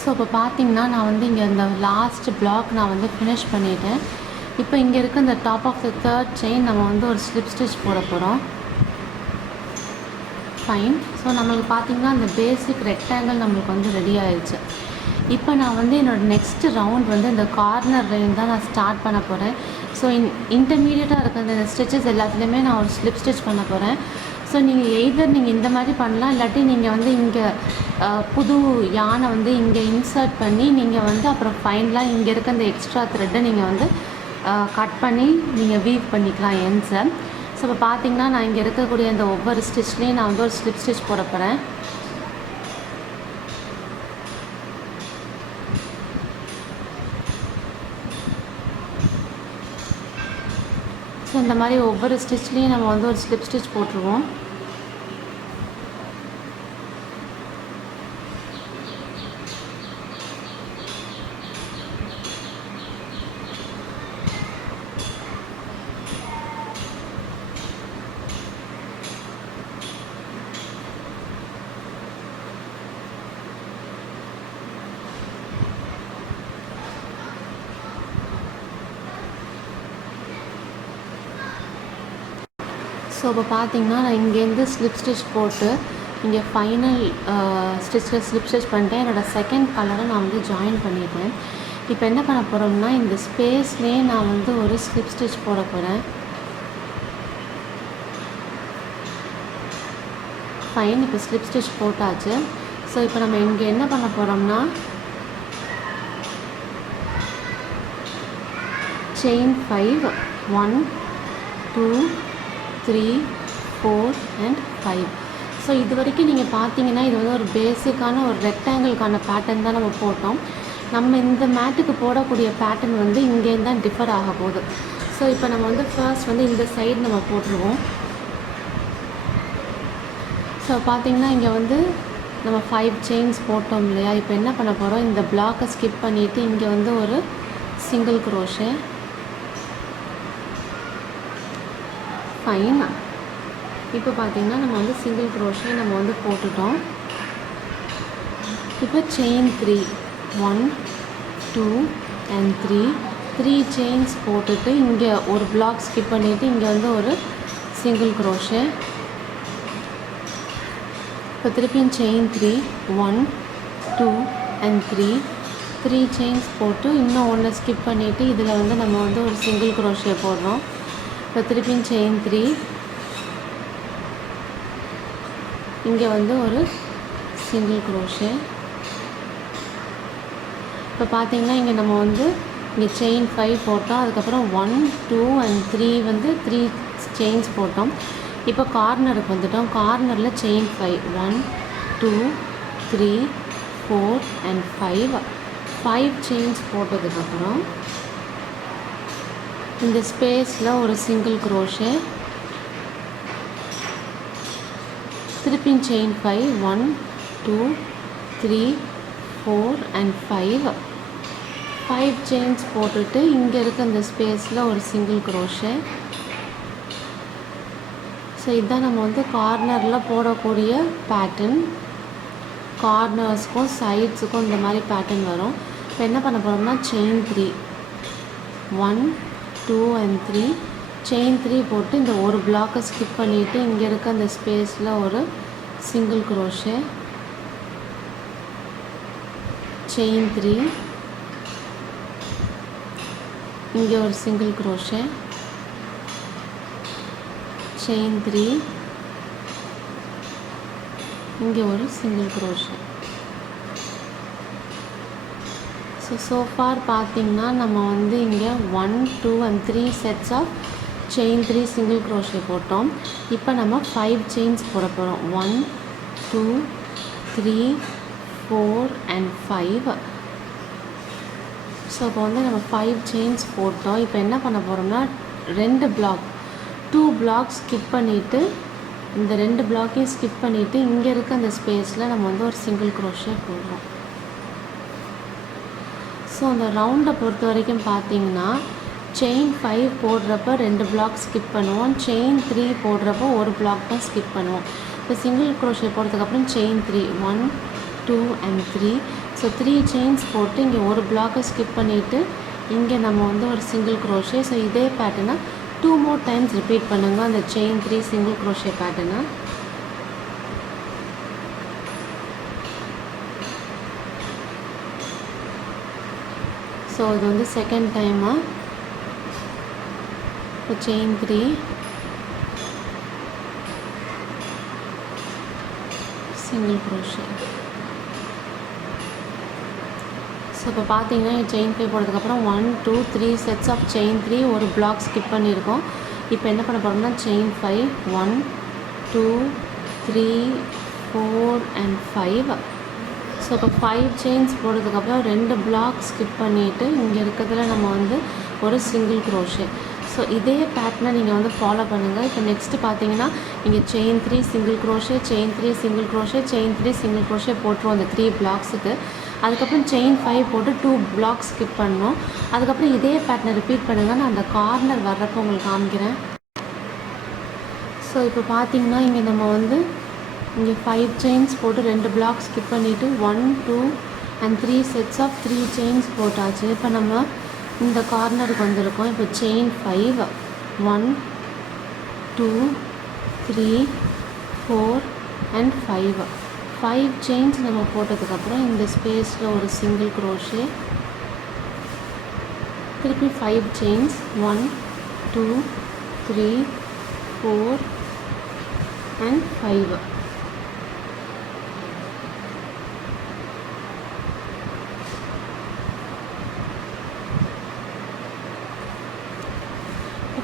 ஸோ இப்போ பார்த்தீங்கன்னா நான் வந்து இங்கே இந்த லாஸ்ட் பிளாக் நான் வந்து ஃபினிஷ் பண்ணிவிட்டேன். இப்போ இங்கே இருக்க இந்த top of the third chain நம்ம வந்து ஒரு ஸ்லிப் ஸ்டிச் போட போகிறோம். ஃபைன். ஸோ நம்மளுக்கு பார்த்திங்கன்னா அந்த பேசிக் ரெக்டாங்கிள் நம்மளுக்கு வந்து ரெடி ஆயிடுச்சு. இப்போ நான் வந்து என்னோடய நெக்ஸ்ட் ரவுண்ட் வந்து இந்த கார்னர் லைன் தான் நான் ஸ்டார்ட் பண்ண போகிறேன். ஸோ இன்டர்மீடியட்டாக இருக்க இந்த ஸ்டிச்சஸ் எல்லாத்துலேயுமே நான் ஒரு ஸ்லிப் ஸ்டிச் பண்ண போகிறேன். ஸோ நீங்கள் எய்தர் நீங்கள் இந்த மாதிரி பண்ணலாம், இல்லாட்டி நீங்கள் வந்து இங்கே புது யானை வந்து இங்கே இன்சர்ட் பண்ணி நீங்கள் வந்து அப்புறம் ஃபைனலாக இங்கே இருக்க இந்த எக்ஸ்ட்ரா த்ரெட்டை நீங்கள் வந்து கட் பண்ணி நீங்கள் வீவ் பண்ணிக்கலாம் எண்ட்ஸை. ஸோ இப்போ பார்த்தீங்கன்னா நான் இங்கே இருக்கக்கூடிய இந்த ஒவ்வொரு ஸ்டிச்லேயும் நான் வந்து ஒரு ஸ்லிப் ஸ்டிச் போட போகிறேன். ஸோ இந்த மாதிரி ஒவ்வொரு ஸ்டிச்லேயும் நம்ம வந்து ஒரு ஸ்லிப் ஸ்டிச் போட்டுருவோம். ஸோ இப்போ பார்த்தீங்கன்னா நான் இங்கேருந்து ஸ்லிப் ஸ்டிச் போட்டு இங்கே ஃபைனல் ஸ்டிச்சில் ஸ்லிப் ஸ்டிச் பண்ணிட்டேன். என்னோடய செகண்ட் கலரை நான் வந்து ஜாயின் பண்ணிட்டேன். இப்போ என்ன பண்ண போகிறோம்னா இந்த ஸ்பேஸ்லேயே நான் வந்து ஒரு ஸ்லிப் ஸ்டிச் போட போகிறேன். ஃபைன். இப்போ ஸ்லிப் ஸ்டிச் போட்டாச்சு. ஸோ இப்போ நம்ம இங்கே என்ன பண்ண போகிறோம்னா செயின் 5 1 2 3 4 and 5. ஸோ இது வரைக்கும் நீங்கள் பார்த்தீங்கன்னா இது வந்து ஒரு பேசிக்கான ஒரு ரெக்டாங்கிள்கான பேட்டர்ன் தான் நம்ம போட்டோம். நம்ம இந்த மேட்டுக்கு போடக்கூடிய பேட்டர்ன் வந்து இங்கேருந்து தான் டிஃபர் ஆக போகுது. ஸோ இப்போ நம்ம வந்து ஃபர்ஸ்ட் வந்து இந்த சைடு நம்ம போட்டுருவோம். ஸோ பார்த்தீங்கன்னா இங்கே வந்து நம்ம 5 செயின்ஸ் போட்டோம் இல்லையா. இப்போ என்ன பண்ண போகிறோம், இந்த பிளாக்கை ஸ்கிப் பண்ணிவிட்டு இங்கே வந்து ஒரு சிங்கிள் க்ரோஷே. ஃபைன். இப்போ பார்த்தீங்கன்னா நம்ம வந்து சிங்கிள் க்ரோஷே நம்ம வந்து போட்டுட்டோம். இப்போ செயின் 3 1 2 and 3 3 செயின்ஸ் போட்டுட்டு இங்கே ஒரு பிளாக் ஸ்கிப் பண்ணிவிட்டு இங்கே வந்து ஒரு சிங்கிள் க்ரோஷே. இப்போ திருப்பியும் செயின் 3 1 2 and 3 செயின்ஸ் போட்டு இன்னும் ஒன்று ஸ்கிப் பண்ணிவிட்டு இதில் வந்து நம்ம வந்து ஒரு சிங்கிள் க்ரோஷே போடுறோம். இப்போ திருப்பியும் செயின் 3 இங்கே வந்து ஒரு சிங்கிள் க்ரோஷே. இப்போ பார்த்தீங்கன்னா இங்கே நம்ம வந்து இங்கே செயின் 5 போட்டோம், அதுக்கப்புறம் 1 2 and 3 வந்து 3 செயின்ஸ் போட்டோம். இப்போ கார்னருக்கு வந்துட்டோம். கார்னரில் செயின் 5 1 2 3 4 and 5 செயின்ஸ் போட்டதுக்கப்புறம் இந்த ஸ்பேஸில் ஒரு சிங்கிள் க்ரோஷே. திருப்பியும் செயின் 5 1 2 3 4 and 5 செயின்ஸ் போட்டுட்டு இங்கே இருக்க இந்த ஸ்பேஸில் ஒரு சிங்கிள் க்ரோஷே. ஸோ இதுதான் நம்ம வந்து கார்னரில் போடக்கூடிய பேட்டர்ன். கார்னர்ஸ்க்கும் சைட்ஸுக்கும் இந்த மாதிரி பேட்டர்ன் வரும். இப்போ என்ன பண்ண போகிறோம்னா செயின் 3 1 2 and 3 செயின் 3 போட்டு இந்த ஒரு பிளாக்கை ஸ்கிப் பண்ணிவிட்டு இங்கே இருக்க அந்த ஸ்பேஸில் ஒரு சிங்கிள் க்ரோஷே. செயின் 3 இங்கே ஒரு சிங்கிள் க்ரோஷே. செயின் 3 இங்கே ஒரு சிங்கிள் க்ரோஷே. ஸோ ஃபார் பார்த்திங்கன்னா நம்ம வந்து இங்கே 1 2 and 3 sets of chain 3 single crochet போட்டோம். இப்போ நம்ம 5 செயின்ஸ் போட போகிறோம். 1 2 3 4 and 5. ஸோ இப்போ வந்து நம்ம 5 செயின்ஸ் போட்டோம். இப்போ என்ன பண்ண போகிறோம்னா 2 பிளாக் 2 பிளாக் ஸ்கிப் பண்ணிவிட்டு இந்த 2 பிளாக்கையும் ஸ்கிப் பண்ணிவிட்டு இங்கே இருக்க அந்த ஸ்பேஸில் நம்ம வந்து ஒரு சிங்கிள் க்ரோஷே போடுறோம். ஸோ அந்த ரவுண்டை பொறுத்த வரைக்கும் பார்த்தீங்கன்னா செயின் 5 போடுறப்ப 2 பிளாக் ஸ்கிப் பண்ணுவோம். செயின் 3 போடுறப்போ ஒரு பிளாக் தான் ஸ்கிப் பண்ணுவோம். இப்போ சிங்கிள் க்ரோஷே போடுறதுக்கப்புறம் செயின் 3 1 2 and 3. ஸோ 3 செயின்ஸ் போட்டு இங்கே ஒரு பிளாக்கை ஸ்கிப் பண்ணிவிட்டு இங்கே நம்ம வந்து ஒரு சிங்கிள் க்ரோஷே. ஸோ இதே பேட்டர்னை 2 more டைம்ஸ் ரிப்பீட் பண்ணுங்க அந்த செயின் 3 சிங்கிள் க்ரோஷே பேட்டர்னை. ஸோ இது வந்து செகண்ட் டைமு. இப்போ செயின் 3 சிங்கிள் க்ரோஷே. ஸோ இப்போ பார்த்தீங்கன்னா செயின் 5 போடுறதுக்கப்புறம் 1 2 3 செட்ஸ் ஆஃப் செயின் 3 ஒரு பிளாக் ஸ்கிப் பண்ணியிருக்கோம். இப்போ என்ன பண்ண போகிறோம்னா செயின் 5 1 2 3 4 and 5. ஸோ இப்போ 5 செயின்ஸ் போடுறதுக்கப்புறம் 2 பிளாக் ஸ்கிப் பண்ணிவிட்டு இங்கே இருக்கிறதுல நம்ம வந்து ஒரு சிங்கிள் க்ரோஷே. ஸோ இதே பேட்டர்னை நீங்கள் வந்து ஃபாலோ பண்ணுங்கள். இப்போ நெக்ஸ்ட்டு பார்த்தீங்கன்னா இங்கே chain 3 single crochet chain 3 single crochet chain 3 single crochet போட்டுருவோம் அந்த 3 பிளாக்ஸுக்கு. அதுக்கப்புறம் செயின் 5 போட்டு 2 பிளாக் ஸ்கிப் பண்ணணும். அதுக்கப்புறம் இதே பேட்டர்னை ரிப்பீட் பண்ணுங்கள். நான் அந்த கார்னர் வர்றப்போ உங்களுக்கு காமிக்கிறேன். ஸோ இப்போ பார்த்தீங்கன்னா இங்கே நம்ம வந்து இங்கே 5 செயின்ஸ் போட்டு 2 பிளாக் ஸ்கிப் பண்ணிவிட்டு 1 2 and 3 செட்ஸ் ஆஃப் 3 செயின்ஸ் போட்டாச்சு. இப்போ நம்ம இந்த கார்னருக்கு வந்திருக்கோம். இப்போ செயின் 5 1 2 3 4 and 5 செயின்ஸ் நம்ம போட்டதுக்கப்புறம் இந்த ஸ்பேஸில் ஒரு சிங்கிள் க்ரோஷே. திருப்பி 5 செயின்ஸ் 1 2 3 4 and 5.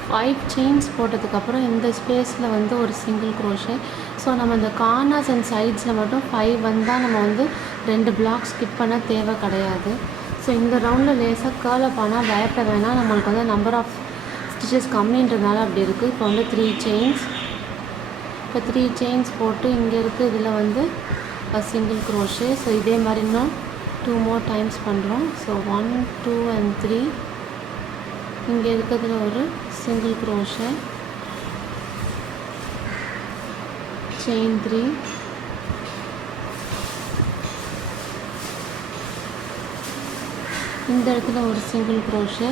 ஃபைவ் செயின்ஸ் போட்டதுக்கப்புறம் இந்த ஸ்பேஸில் வந்து ஒரு சிங்கிள் க்ரோஷே. ஸோ நம்ம இந்த கார்னர்ஸ் அண்ட் சைட்ஸில் மட்டும் 5 வந்தால் நம்ம வந்து 2 பிளாக் ஸ்கிப் பண்ண தேவை கிடையாது. ஸோ இந்த ரவுண்டில் லேசாக கேர்ள் அப் ஆனால் பயப்பட வேணாம். நம்மளுக்கு வந்து நம்பர் ஆஃப் ஸ்டிச்சஸ் கம்மின்றதுனால அப்படி இருக்குது. இப்போ வந்து 3 செயின்ஸ். இப்போ 3 செயின்ஸ் போட்டு இங்கே இருக்குது இதில் வந்து சிங்கிள் க்ரோஷே. ஸோ இதே மாதிரி இன்னும் 2 more டைம்ஸ் பண்ணுறோம். ஸோ 1 2 and 3 இங்கே இருக்கிறதுல ஒரு சிங்கிள் க்ரோஷே. செயின் 3 இந்த இடத்துல ஒரு சிங்கிள் க்ரோஷே.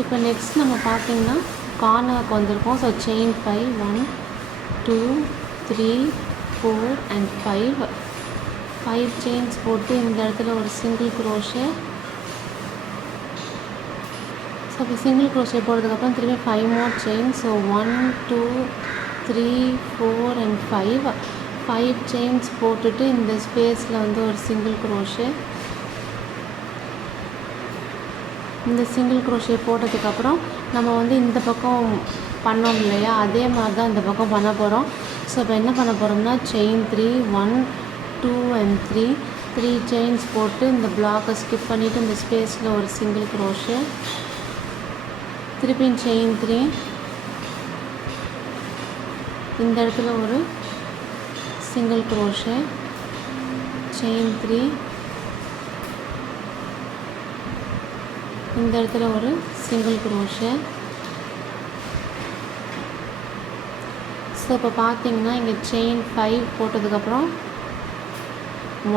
இப்போ நெக்ஸ்ட் நம்ம பார்த்திங்கன்னா கார்னருக்கு வந்திருக்கோம். ஸோ செயின் 5 1 2 3 4 and 5 செயின்ஸ் போட்டு இந்த இடத்துல ஒரு சிங்கிள் க்ரோஷே. ஸோ இப்போ சிங்கிள் க்ரோஷே போடுறதுக்கப்புறம் திரும்பி 5 more chains. So 1 2 3 4 and 5 chains போட்டுட்டு இந்த ஸ்பேஸில் வந்து ஒரு சிங்கிள் க்ரோஷே. இந்த சிங்கிள் க்ரோஷே போட்டதுக்கப்புறம் நம்ம வந்து இந்த பக்கம் பண்ணோம் இல்லையா, அதே மாதிரி தான் இந்த பக்கம் பண்ண போகிறோம். ஸோ இப்போ என்ன பண்ண போகிறோம்னா செயின் 3 1 2 and 3 செயின்ஸ் போட்டு இந்த பிளாக்கை ஸ்கிப் பண்ணிவிட்டு இந்த ஸ்பேஸில் ஒரு சிங்கிள் க்ரோஷே. திருப்பி செயின் 3 இந்த இடத்துல ஒரு சிங்கிள் க்ரோஷே. செயின் 3 இந்த இடத்துல ஒரு சிங்கிள் க்ரோஷே. ஸோ இப்போ பார்த்தீங்கன்னா இங்கே செயின் 5 போட்டதுக்கப்புறம்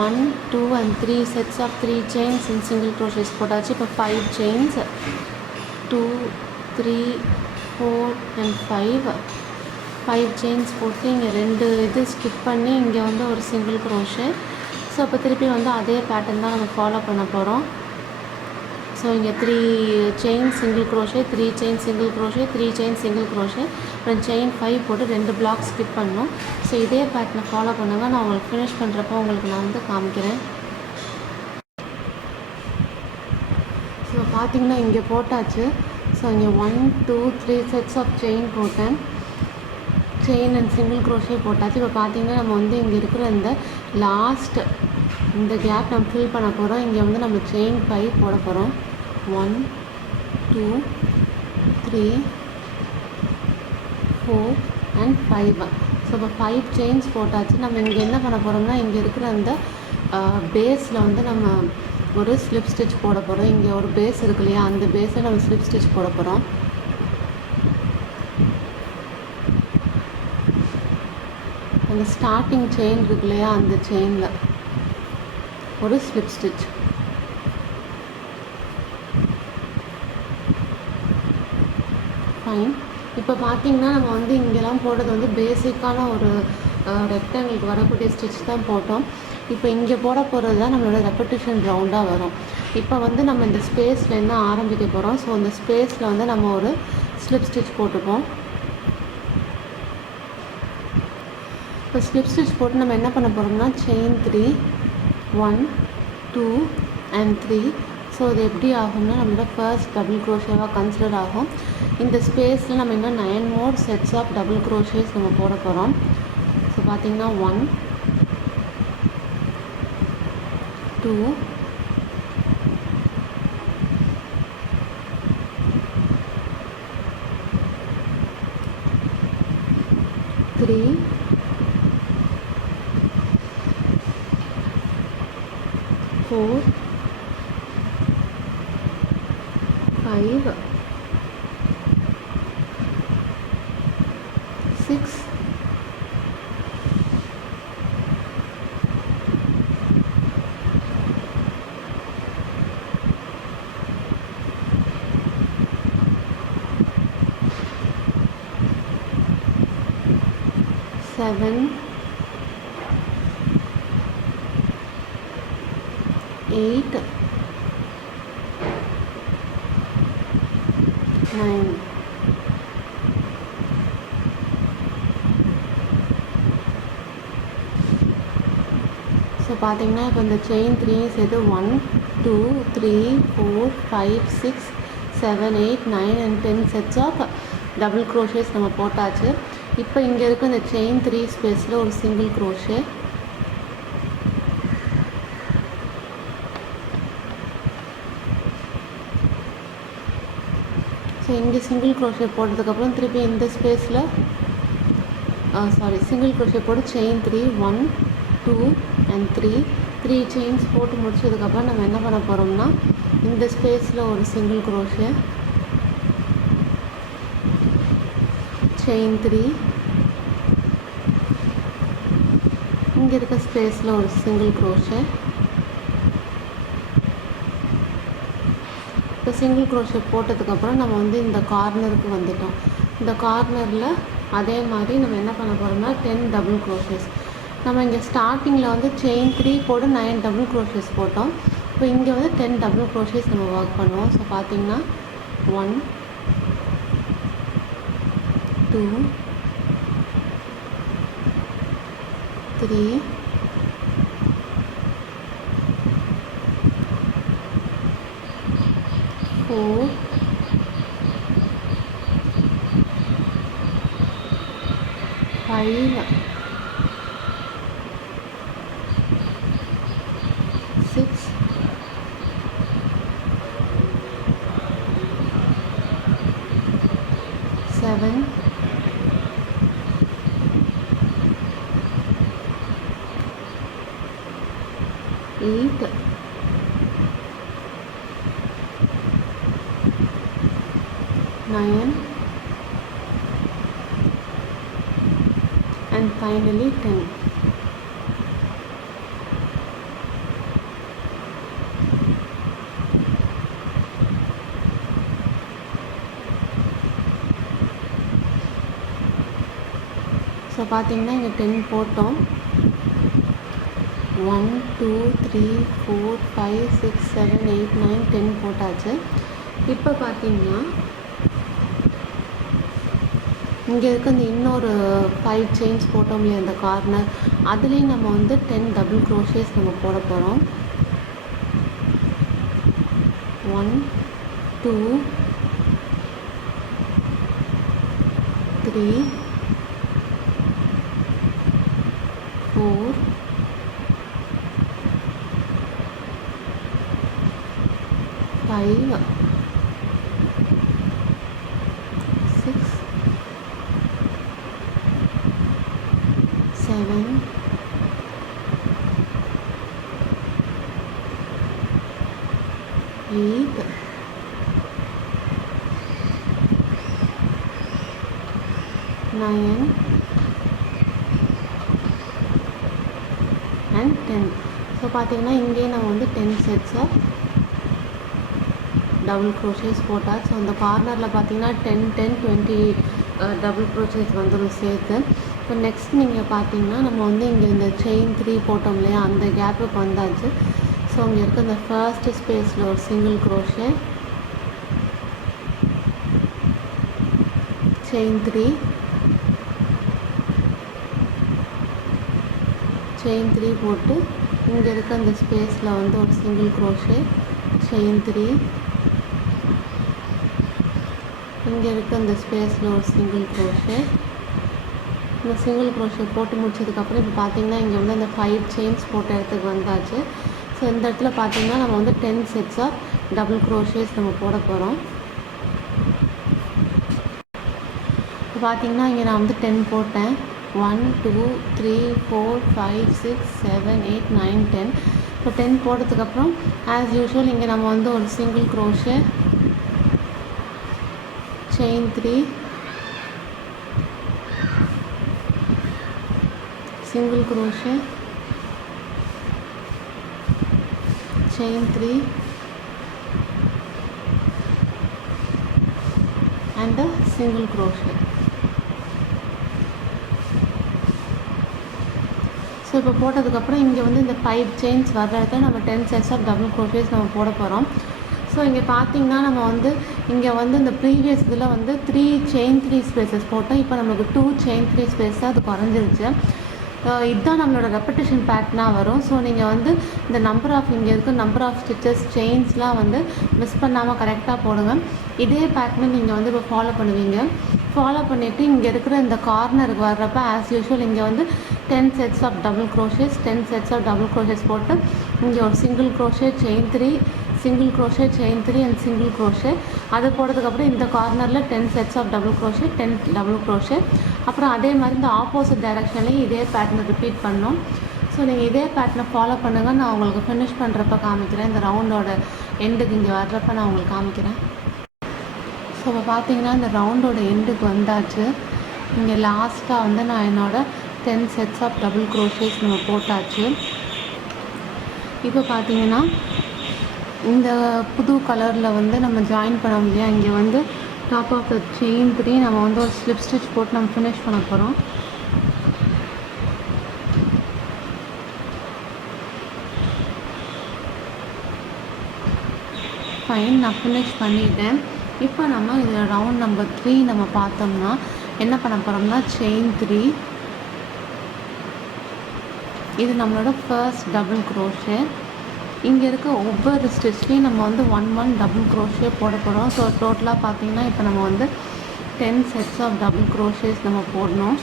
1 2 and 3 sets of 3 chains in single crochets போட்டாச்சு. இப்போ 5 chains 2 3 4 and 5 chains போட்டு இங்கே 2 இது ஸ்கிப் பண்ணி இங்கே வந்து ஒரு சிங்கிள் க்ரோஷே. ஸோ இப்போ திருப்பி வந்து அதே பேட்டர்ன் தான் நம்ம ஃபாலோ பண்ண போகிறோம். ஸோ இங்கே 3 chain single crochet, 3 chain single crochet, 3 chain single crochet, அப்புறம் செயின் 5 போட்டு 2 பிளாக் ஸ்கிப் பண்ணணும். ஸோ இதே பேட்டர்னை ஃபாலோ பண்ணுங்கள். நான் உங்களுக்கு ஃபினிஷ் பண்ணுறப்போ உங்களுக்கு நான் வந்து காமிக்கிறேன். ஸோ பார்த்தீங்கன்னா இங்கே போட்டாச்சு. ஸோ இங்கே 1 2 3 செட்ஸ் ஆஃப் செயின் போட்டேன். செயின் அண்ட் சிங்கிள் க்ரோஷே போட்டாச்சு. இப்போ பார்த்தீங்கன்னா நம்ம வந்து இங்கே இருக்கிற இந்த லாஸ்ட் இந்த கேப் நம்ம ஃபில் பண்ண போகிறோம். இங்கே வந்து நம்ம செயின் 5 போட போகிறோம். 1 2 3 4 and 5. ஸோ இப்போ 5 செயின்ஸ் போட்டாச்சு. நம்ம இங்கே என்ன பண்ண போகிறோம்னா இங்கே இருக்கிற அந்த பேஸில் வந்து நம்ம ஒரு ஸ்லிப் ஸ்டிச் போட போகிறோம். இங்கே ஒரு பேஸ் இருக்கு இல்லையா, அந்த பேஸில் நம்ம ஸ்லிப் ஸ்டிச் போட போகிறோம். அந்த ஸ்டார்டிங் செயின் இருக்கு இல்லையா, அந்த செயினில் ஒரு ஸ்லிப் ஸ்டிச். ஃபைன். இப்போ பார்த்தீங்கன்னா நம்ம வந்து இங்கெல்லாம் போடுறது வந்து பேசிக்கான ஒரு ரெக்டாங்கிளுக்கு வரக்கூடிய ஸ்டிச் தான் போட்டோம். இப்போ இங்கே போட போகிறது தான் நம்மளோட ரெப்படிஷன் ரவுண்டாக வரும். இப்போ வந்து நம்ம இந்த ஸ்பேஸ்லேருந்து ஆரம்பிக்க போகிறோம். ஸோ அந்த ஸ்பேஸில் வந்து நம்ம ஒரு ஸ்லிப் ஸ்டிச் போட்டுப்போம். இப்போ ஸ்லிப் ஸ்டிச் போட்டு நம்ம என்ன பண்ண போகிறோம்னா செயின் 3 1 2 and 3. ஸோ இது எப்படி ஆகும்னா நம்மளோட ஃபர்ஸ்ட் டபுள் க்ரோஷேவாக கன்சிடர் ஆகும். இந்த ஸ்பேஸில் நம்ம இன்னும் 9 more sets of double crochets நம்ம போட போகிறோம். ஸோ பார்த்திங்கன்னா 1 2 3 4 5 6 7 8 9. ஸோ பார்த்தீங்கன்னா இப்போ இந்த செயின் 3 சேர்த்து 1 2 3 4 5 6 7 8 9 and 10 sets of double crochets நம்ம போட்டாச்சு. இப்போ இங்கே இருக்க இந்த செயின் 3 ஸ்பேஸில் ஒரு சிங்கிள் க்ரோஷே. ஸோ இங்கே சிங்கிள் க்ரோஷே போட்டதுக்கப்புறம் திருப்பி இந்த ஸ்பேஸில் சிங்கிள் க்ரோஷே போட்டு செயின் 3 1 2 and 3 செயின்ஸ் போட்டு முடிச்சதுக்கப்புறம் நம்ம என்ன பண்ண போகிறோம்னா இந்த ஸ்பேஸில் ஒரு சிங்கிள் க்ரோஷே, செயின் 3 இங்கே இருக்க ஸ்பேஸில் ஒரு சிங்கிள் க்ரோஷே, இப்போ சிங்கிள் க்ரோஷே போட்டதுக்கப்புறம் நம்ம வந்து இந்த கார்னருக்கு வந்துட்டோம். இந்த கார்னரில் அதே மாதிரி நம்ம என்ன பண்ண போகிறோம்னா 10 டபுள் க்ரோஷேஸ். நம்ம இங்கே ஸ்டார்டிங்கில் வந்து செயின் 3 போட்டு 9 டபுள் க்ரோஷேஸ் போட்டோம். இப்போ இங்கே வந்து 10 டபுள் க்ரோஷேஸ் நம்ம ஒர்க் பண்ணுவோம். ஸோ பார்த்திங்கன்னா 1 2 3 4 5 6 7 8 9 and finally 10. ஸோ பார்த்தீங்கன்னா இங்கே 10 போட்டோம். 1 2 3 4 5 6 7 8 9 10 போட்டாச்சு. இப்போ பார்த்தீங்கன்னா இங்கே இருக்க இந்த இன்னொரு 5 செயின்ஸ் போட்டோம் இல்லையா இந்த கார்னர், அதுலேயும் நம்ம வந்து 10 டபுள் க்ரோஷேஸ் நம்ம போட போகிறோம். 1 2 3 4 5 6 7 8 9 and 10. ஸோ பார்த்தீங்கன்னா இங்கேயே நம்ம வந்து 10 செட்ஸ் ஆஃப் டபுள் க்ரோஷேஸ் போட்டால். ஸோ அந்த கார்னரில் பார்த்தீங்கன்னா 10 10 20 டபுள் க்ரோஷேஸ் வந்துடும் சேர்த்து. இப்போ நெக்ஸ்ட் நீங்கள் பார்த்தீங்கன்னா நம்ம வந்து இங்கே இந்த செயின் 3 போட்டோம் இல்லையா, அந்த கேப்புக்கு வந்தாச்சு. ஸோ இங்கே இருக்க இந்த ஃபர்ஸ்ட் ஸ்பேஸில் ஒரு சிங்கிள் க்ரோஷே, செயின் 3 செயின் 3 போட்டு இங்கே இருக்க அந்த ஸ்பேஸில் வந்து ஒரு சிங்கிள் க்ரோஷே, செயின் 3 இங்கே இருக்க அந்த ஸ்பேஸில் ஒரு சிங்கிள் க்ரோஷே. இந்த சிங்கிள் க்ரோஷே போட்டு முடிச்சதுக்கப்புறம் இப்போ பார்த்தீங்கன்னா இங்கே வந்து அந்த 5 செயின்ஸ் போட்ட இடத்துக்கு வந்தாச்சு. ஸோ இந்த இடத்துல பார்த்தீங்கன்னா நம்ம வந்து 10 செட்ஸ் ஆஃப் டபுள் க்ரோஷேஸ் நம்ம போட போகிறோம். இப்போ பார்த்தீங்கன்னா இங்கே நான் வந்து 10 போட்டேன். 1 2 3 4 5 6 7 8 9 10. இப்போ 10 போட்டதுக்கப்புறம் ஆஸ் யூஷுவல் இங்கே நம்ம வந்து ஒரு single crochet, chain 3 single crochet, chain 3 and a single crochet. So இப்போ போட்டதுக்கப்புறம் இங்கே வந்து இந்த 5 செயின்ஸ் வர்ற இடத்துல நம்ம 10 செட்ஸ் ஆஃப் டபுள் க்ரோஷேஸ் நம்ம போட போகிறோம். ஸோ இங்கே பார்த்திங்கன்னா நம்ம வந்து இங்கே வந்து இந்த ப்ரீவியஸ் இதில் வந்து 3 செயின் 3 ஸ்பேசஸ் போட்டோம். இப்போ நமக்கு 2 செயின் 3 ஸ்பேஸ் தான் அது குறைஞ்சிருச்சு. இதுதான் நம்மளோட ரெப்படிஷன் பேட்டர்னாக வரும். ஸோ நீங்கள் வந்து இந்த நம்பர் ஆஃப் இங்கே இருக்க நம்பர் ஆஃப் ஸ்டிச்சஸ் செயின்ஸ்லாம் வந்து மிஸ் பண்ணாமல் கரெக்டாக போடுங்க. இதே பேட்டர்னை நீங்கள் வந்து இப்போ ஃபாலோ பண்ணுவீங்க. ஃபாலோ பண்ணிவிட்டு இங்கே இருக்கிற இந்த கார்னருக்கு வர்றப்ப ஆஸ் யூஷுவல் இங்கே வந்து 10 sets of double crochets 10 sets of double crochets போட்டு இங்கே ஒரு single crochet, chain 3, single crochet, chain 3 and single crochet. அது போடுறதுக்கப்புறம் இந்த கார்னரில் 10 sets of double crochet, 10 double crochet. அப்புறம் அதே மாதிரி இந்த ஆப்போசிட் டைரெக்ஷன்லேயும் இதே பேட்டர்னை ரிப்பீட் பண்ணோம். ஸோ நீங்கள் இதே பேட்டர்னை ஃபாலோ பண்ணுங்கள். நான் உங்களுக்கு ஃபினிஷ் பண்ணுறப்ப காமிக்கிறேன். இந்த ரவுண்டோட எண்டுக்கு இங்கே வர்றப்ப நான் உங்களுக்கு காமிக்கிறேன். ஸோ இப்போ பார்த்தீங்கன்னா இந்த ரவுண்டோட எண்டுக்கு வந்தாச்சு. இங்கே லாஸ்ட்டாக வந்து நான் என்னோடய 10 செட்ஸ் ஆஃப் டபுள் க்ரோஷேஸ் நம்ம போட்டாச்சு. இப்போ பார்த்தீங்கன்னா இந்த புது கலரில் வந்து நம்ம ஜாயின் பண்ண முடியாது. இங்கே வந்து டாப் ஆஃப் த செயின் 3 நம்ம வந்து ஒரு ஸ்லிப் ஸ்டிச் போட்டு நம்ம ஃபினிஷ் பண்ண போகிறோம். ஃபைன், நான் ஃபினிஷ் பண்ணிட்டேன். இப்போ நம்ம இதில் ரவுண்ட் நம்பர் 3 நம்ம பார்த்தோம்னா என்ன பண்ண போகிறோம்னா செயின் 3, இது நம்மளோட ஃபர்ஸ்ட் டபுள் க்ரோஷே. இங்கே இருக்க ஒவ்வொரு ஸ்டிச்லேயும் நம்ம வந்து 1 டபுள் க்ரோஷே போட போகிறோம். ஸோ டோட்டலாக பார்த்திங்கன்னா இப்போ நம்ம வந்து 10 செட்ஸ் ஆஃப் டபுள் க்ரோஷேஸ் நம்ம போடணும்.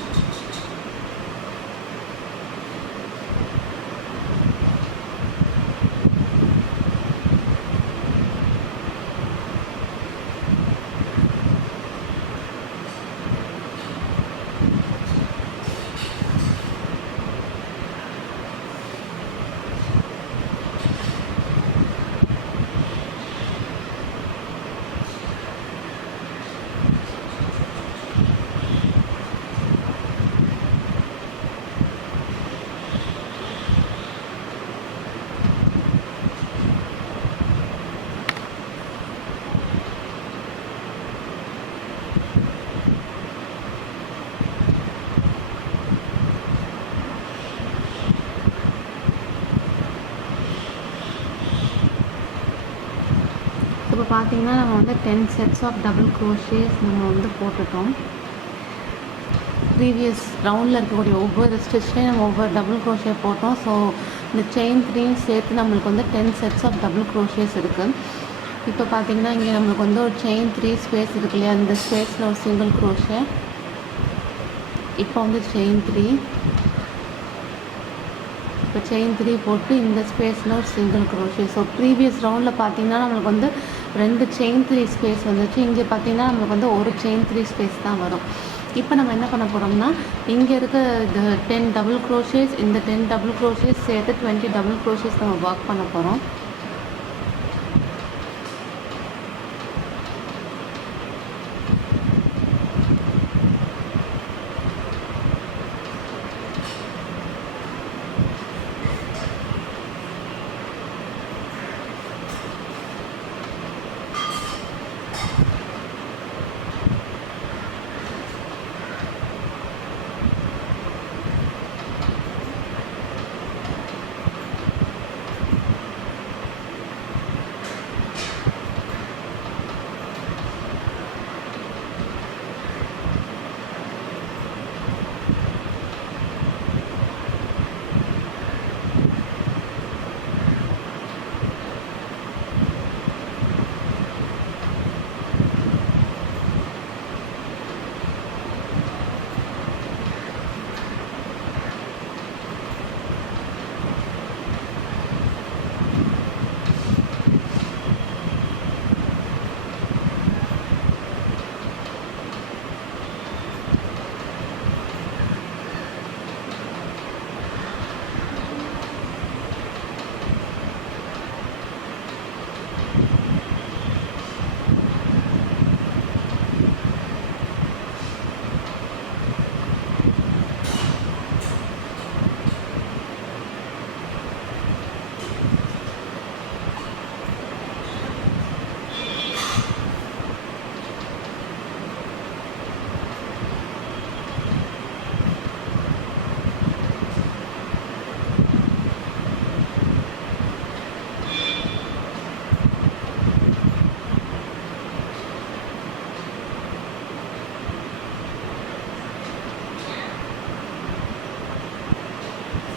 இப்போ பார்த்தீங்கன்னா நம்ம வந்து 10 செட்ஸ் ஆஃப் டபுள் க்ரோஷேஸ் நம்ம வந்து போட்டுட்டோம். ப்ரீவியஸ் ரவுண்டில் இருக்கக்கூடிய ஒவ்வொரு ஸ்டிச்லேயும் நம்ம ஒவ்வொரு டபுள் க்ரோஷே போட்டோம். ஸோ இந்த செயின் 3 சேர்த்து நம்மளுக்கு வந்து 10 செட்ஸ் ஆஃப் டபுள் க்ரோஷேஸ் இருக்குது. இப்போ பார்த்தீங்கன்னா இங்கே நம்மளுக்கு வந்து ஒரு செயின் 3 ஸ்பேஸ் இருக்கு இல்லையா, அந்த ஸ்பேஸில் ஒரு சிங்கிள் க்ரோஷே. இப்போ வந்து செயின் 3, இப்போ செயின் 3 போட்டு இந்த ஸ்பேஸில் ஒரு சிங்கிள் க்ரோஷே. ஸோ ப்ரீவியஸ் ரவுண்டில் பார்த்தீங்கன்னா நம்மளுக்கு வந்து 2 செயின் 3 ஸ்பேஸ் வந்துச்சு. இங்கே பார்த்தீங்கன்னா நம்மளுக்கு வந்து ஒரு செயின் 3 ஸ்பேஸ் தான் வரும். இப்போ நம்ம என்ன பண்ண போகிறோம்னா இங்கே இருக்க இந்த 10 டபுள் க்ரோஷேஸ், இந்த 10 டபுள் க்ரோஷேஸ் சேர்த்து 20 டபுள் க்ரோஷேஸ் நம்ம ஒர்க் பண்ண போகிறோம்.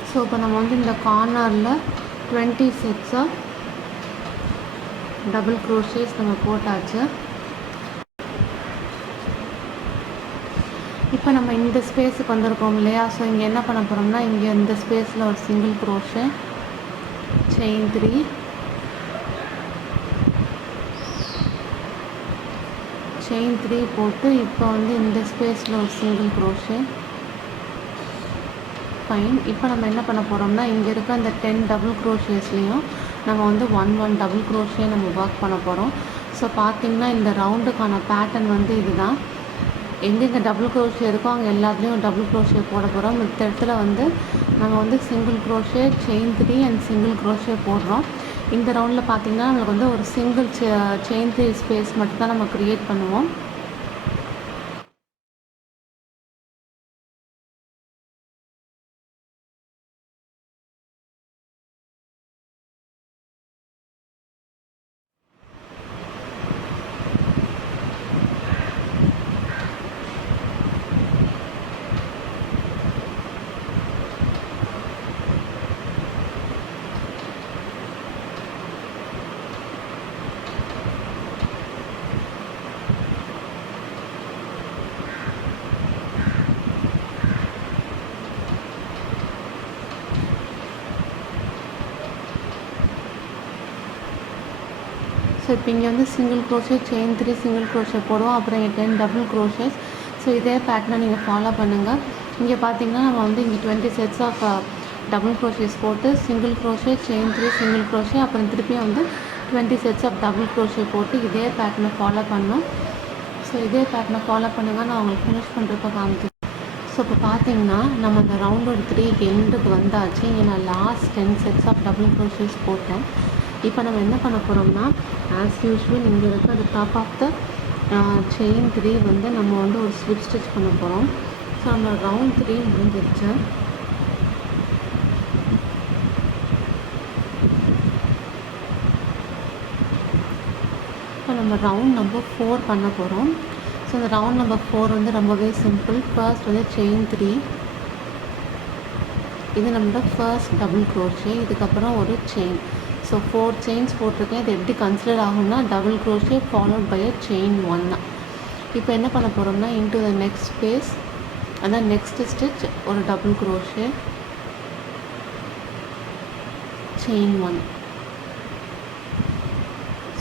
ஸோ இப்போ நம்ம வந்து இந்த கார்னரில் 20 செட்ஸ் ஆஃப் டபுள் க்ரோஷேஸ் நம்ம போட்டாச்சு. இப்போ நம்ம இந்த ஸ்பேஸுக்கு வந்திருக்கோம் இல்லையா, ஸோ இங்கே என்ன பண்ண போகிறோம்னா இங்கே இந்த ஸ்பேஸில் ஒரு சிங்கிள் க்ரோஷே, செயின் 3, செயின் 3 போட்டு இப்போ வந்து இந்த ஸ்பேஸில் ஒரு சிங்கிள் க்ரோஷே. ஃபைன். இப்போ நம்ம என்ன பண்ண போகிறோம்னா இங்கே இருக்க அந்த 10 டபுள் க்ரோஷேஸ்லேயும் நம்ம வந்து 1 டபுள் க்ரோஷே நம்ம ஒர்க் பண்ண போகிறோம். ஸோ பார்த்திங்கன்னா இந்த ரவுண்டுக்கான பேட்டர்ன் வந்து இதுதான். எங்கெங்கே டபுள் க்ரோஷே இருக்கோ அங்கே எல்லாத்துலேயும் டபுள் க்ரோஷே போட போகிறோம். மற்ற இடத்துல வந்து நம்ம வந்து single crochet, chain 3 and single crochet போடுறோம். இந்த ரவுண்டில் பார்த்திங்கன்னா நம்மளுக்கு வந்து ஒரு சிங்கிள் செயின் 3 ஸ்பேஸ் மட்டும் தான் நம்ம க்ரியேட் பண்ணுவோம். ஸோ இப்போ இங்கே வந்து single crochet chain 3 single crochet போடுவோம். அப்புறம் இங்கே 10 டபுள் க்ரோஷேஸ். ஸோ இதே பேட்டர்னை நீங்கள் ஃபாலோ பண்ணுங்கள். இங்கே பார்த்தீங்கன்னா நம்ம வந்து இங்கே 20 செட்ஸ் ஆஃப் டபுள் க்ரோஷேஸ் போட்டு single crochet chain 3 single crochet அப்புறம் திருப்பியும் வந்து 20 செட்ஸ் ஆஃப் டபுள் க்ரோஷே போட்டு இதே பேட்டர்னை ஃபாலோ பண்ணோம். ஸோ இதே பேட்டர்னை ஃபாலோ பண்ணுங்கள். நான் உங்களுக்கு ஃபினிஷ் பண்ணுறப்ப காமிக்கிறேன். ஸோ இப்போ பார்த்தீங்கன்னா நம்ம அந்த ரவுண்டோட 3 எண்டுக்கு வந்தாச்சு. இங்கே நான் last 10 sets of double crochets போட்டேன். இப்போ நம்ம என்ன பண்ண போகிறோம்னா ஆஸ் யூஸ்வல் இங்கே இருக்க அது டாப் ஆஃப் த செயின் 3 வந்து நம்ம வந்து ஒரு ஸ்லிப் ஸ்டிச் பண்ண போகிறோம். ஸோ நம்ம ரவுண்ட் 3 முடிஞ்சிருச்சு. இப்போ நம்ம ரவுண்ட் நம்பர் 4 பண்ண போகிறோம். ஸோ இந்த ரவுண்ட் நம்பர் 4 வந்து ரொம்பவே சிம்பிள். ஃபர்ஸ்ட் வந்து செயின் 3, இது நம்மளோட ஃபர்ஸ்ட் டபுள் க்ரோஷே. இதுக்கப்புறம் ஒரு செயின். ஸோ 4 செயின்ஸ் போட்டிருக்கேன். இது எப்படி கன்சிடர் ஆகும்னா double crochet followed by a chain 1. இப்போ என்ன பண்ண போகிறோம்னா இன்டு த நெக்ஸ்ட் ஸ்பேஸ் அதான் நெக்ஸ்ட் ஸ்டிச் ஒரு டபுள் க்ரோஷே செயின் 1.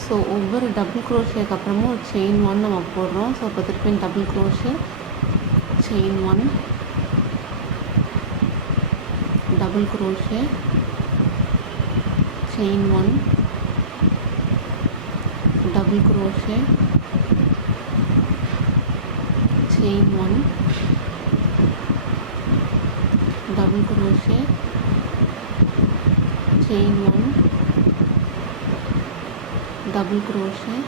ஸோ ஒவ்வொரு டபுள் க்ரோஷேக்கு அப்புறமும் ஒரு செயின் 1 நம்ம போடுறோம். ஸோ இப்போ திருப்பி double crochet chain 1 double crochet chain 1 double crochet chain 1 double crochet chain 1 double crochet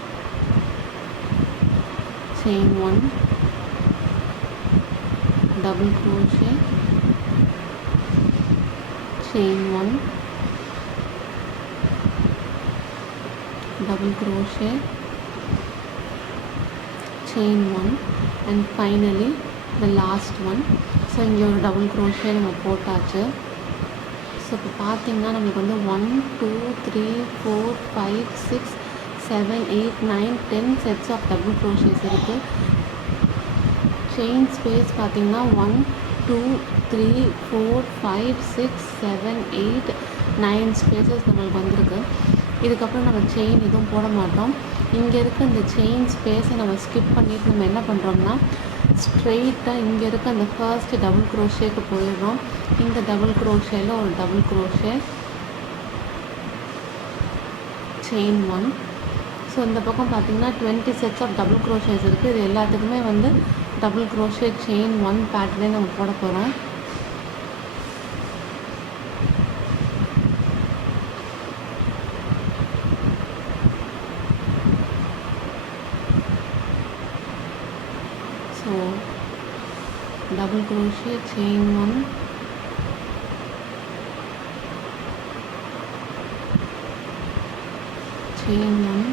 chain 1 double crochet chain 1 double crochet chain 1 and finally the last one. So இங்கே ஒரு டபுள் க்ரோஷே நம்ம போட்டாச்சு. So இப்போ பார்த்தீங்கன்னா நம்மளுக்கு வந்து 1 2 3 4 5 6 7 8 9 10 செட்ஸ் ஆஃப் டபுள் க்ரோஷேஸ் இருக்குது. Chain space பார்த்தீங்கன்னா 1 2 3 4 5 6 7 8 9 ஸ்பேசஸ் நம்மளுக்கு வந்திருக்கு. இதுக்கப்புறம் நம்ம செயின் எதுவும் போட மாட்டோம். இங்கே இருக்க இந்த செயின் ஸ்பேஸை நம்ம ஸ்கிப் பண்ணிவிட்டு நம்ம என்ன பண்ணுறோம்னா ஸ்ட்ரெயிட்டாக இங்கே இருக்க அந்த ஃபர்ஸ்ட் டபுள் க்ரோஷேக்கு போயிடுறோம். இந்த டபுள் க்ரோஷேயில் ஒரு டபுள் க்ரோஷே செயின் 1. ஸோ இந்த பக்கம் பார்த்திங்கன்னா 20 செட்ஸ் ஆஃப் டபுள் க்ரோஷேஸ் இருக்குது. இது எல்லாத்துக்குமே வந்து டபுள் க்ரோஷே செயின் 1 பேட்டர்னே நம்ம போட போகிறோம். So double crochet chain 1 chain 1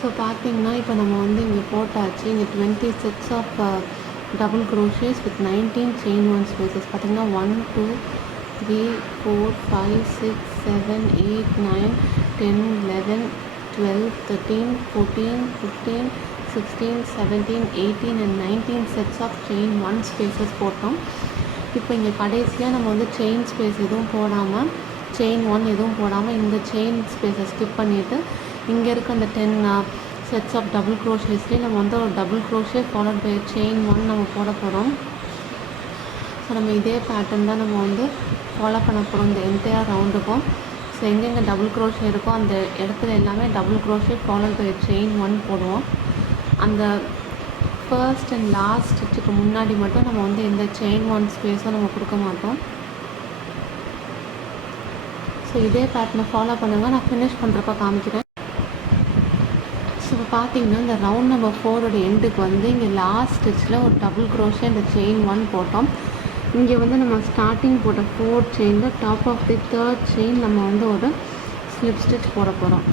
so பார்த்தீங்கன்னா இப்போ நம்ம வந்து இங்கே போட்டாச்சு. இங்கே 20 sets of double crochets with 19 chain one spaces. பார்த்தீங்கன்னா 1 2 3 4 5 6 7 8 9 10 11 12 13 14 15 16 17 18 and 19 sets of chain one spaces போட்டோம். இப்போ இங்கே கடைசியாக நம்ம வந்து செயின் ஸ்பேஸ் எதுவும் போடாமல், செயின் ஒன் எதுவும் போடாமல் இந்த செயின் ஸ்பேஸை ஸ்கிப் பண்ணிவிட்டு இங்கே இருக்க அந்த 10 செட்ஸ் ஆஃப் டபுள் க்ரோஷேஸ்லேயே நம்ம வந்து ஒரு double crochet followed by chain one நம்ம போட போகிறோம். ஸோ நம்ம இதே பேட்டர்ன் தான் நம்ம வந்து ஃபாலோ பண்ண போகிறோம் இந்த என்டையர் ரவுண்டுக்கும். ஸோ எங்கெங்கே டபுள் க்ரோஷே இருக்கோ அந்த இடத்துல எல்லாமே double crochet followed by chain one போடுவோம். அந்த ஃபர்ஸ்ட் அண்ட் லாஸ்ட் ஸ்டிச்சுக்கு முன்னாடி மட்டும் நம்ம வந்து எந்த செயின் ஒன் ஸ்பேஸும் நம்ம கொடுக்க மாட்டோம். ஸோ இதே பேட்டர்னை ஃபாலோ பண்ணுங்கள். நான் ஃபினிஷ் பண்ணுறப்ப காமிக்கிறேன். ஸோ இப்போ பார்த்தீங்கன்னா இந்த ரவுண்ட் நம்பர் 4 எண்டுக்கு வந்து இங்கே லாஸ்ட் ஸ்டிச்சில் ஒரு டபுள் க்ரோஷே இந்த செயின் ஒன் போட்டோம். இங்கே வந்து நம்ம ஸ்டார்டிங் போட்ட 4 செயினில் top of the 3rd chain நம்ம வந்து ஒரு ஸ்லிப் ஸ்டிச் போட போகிறோம்.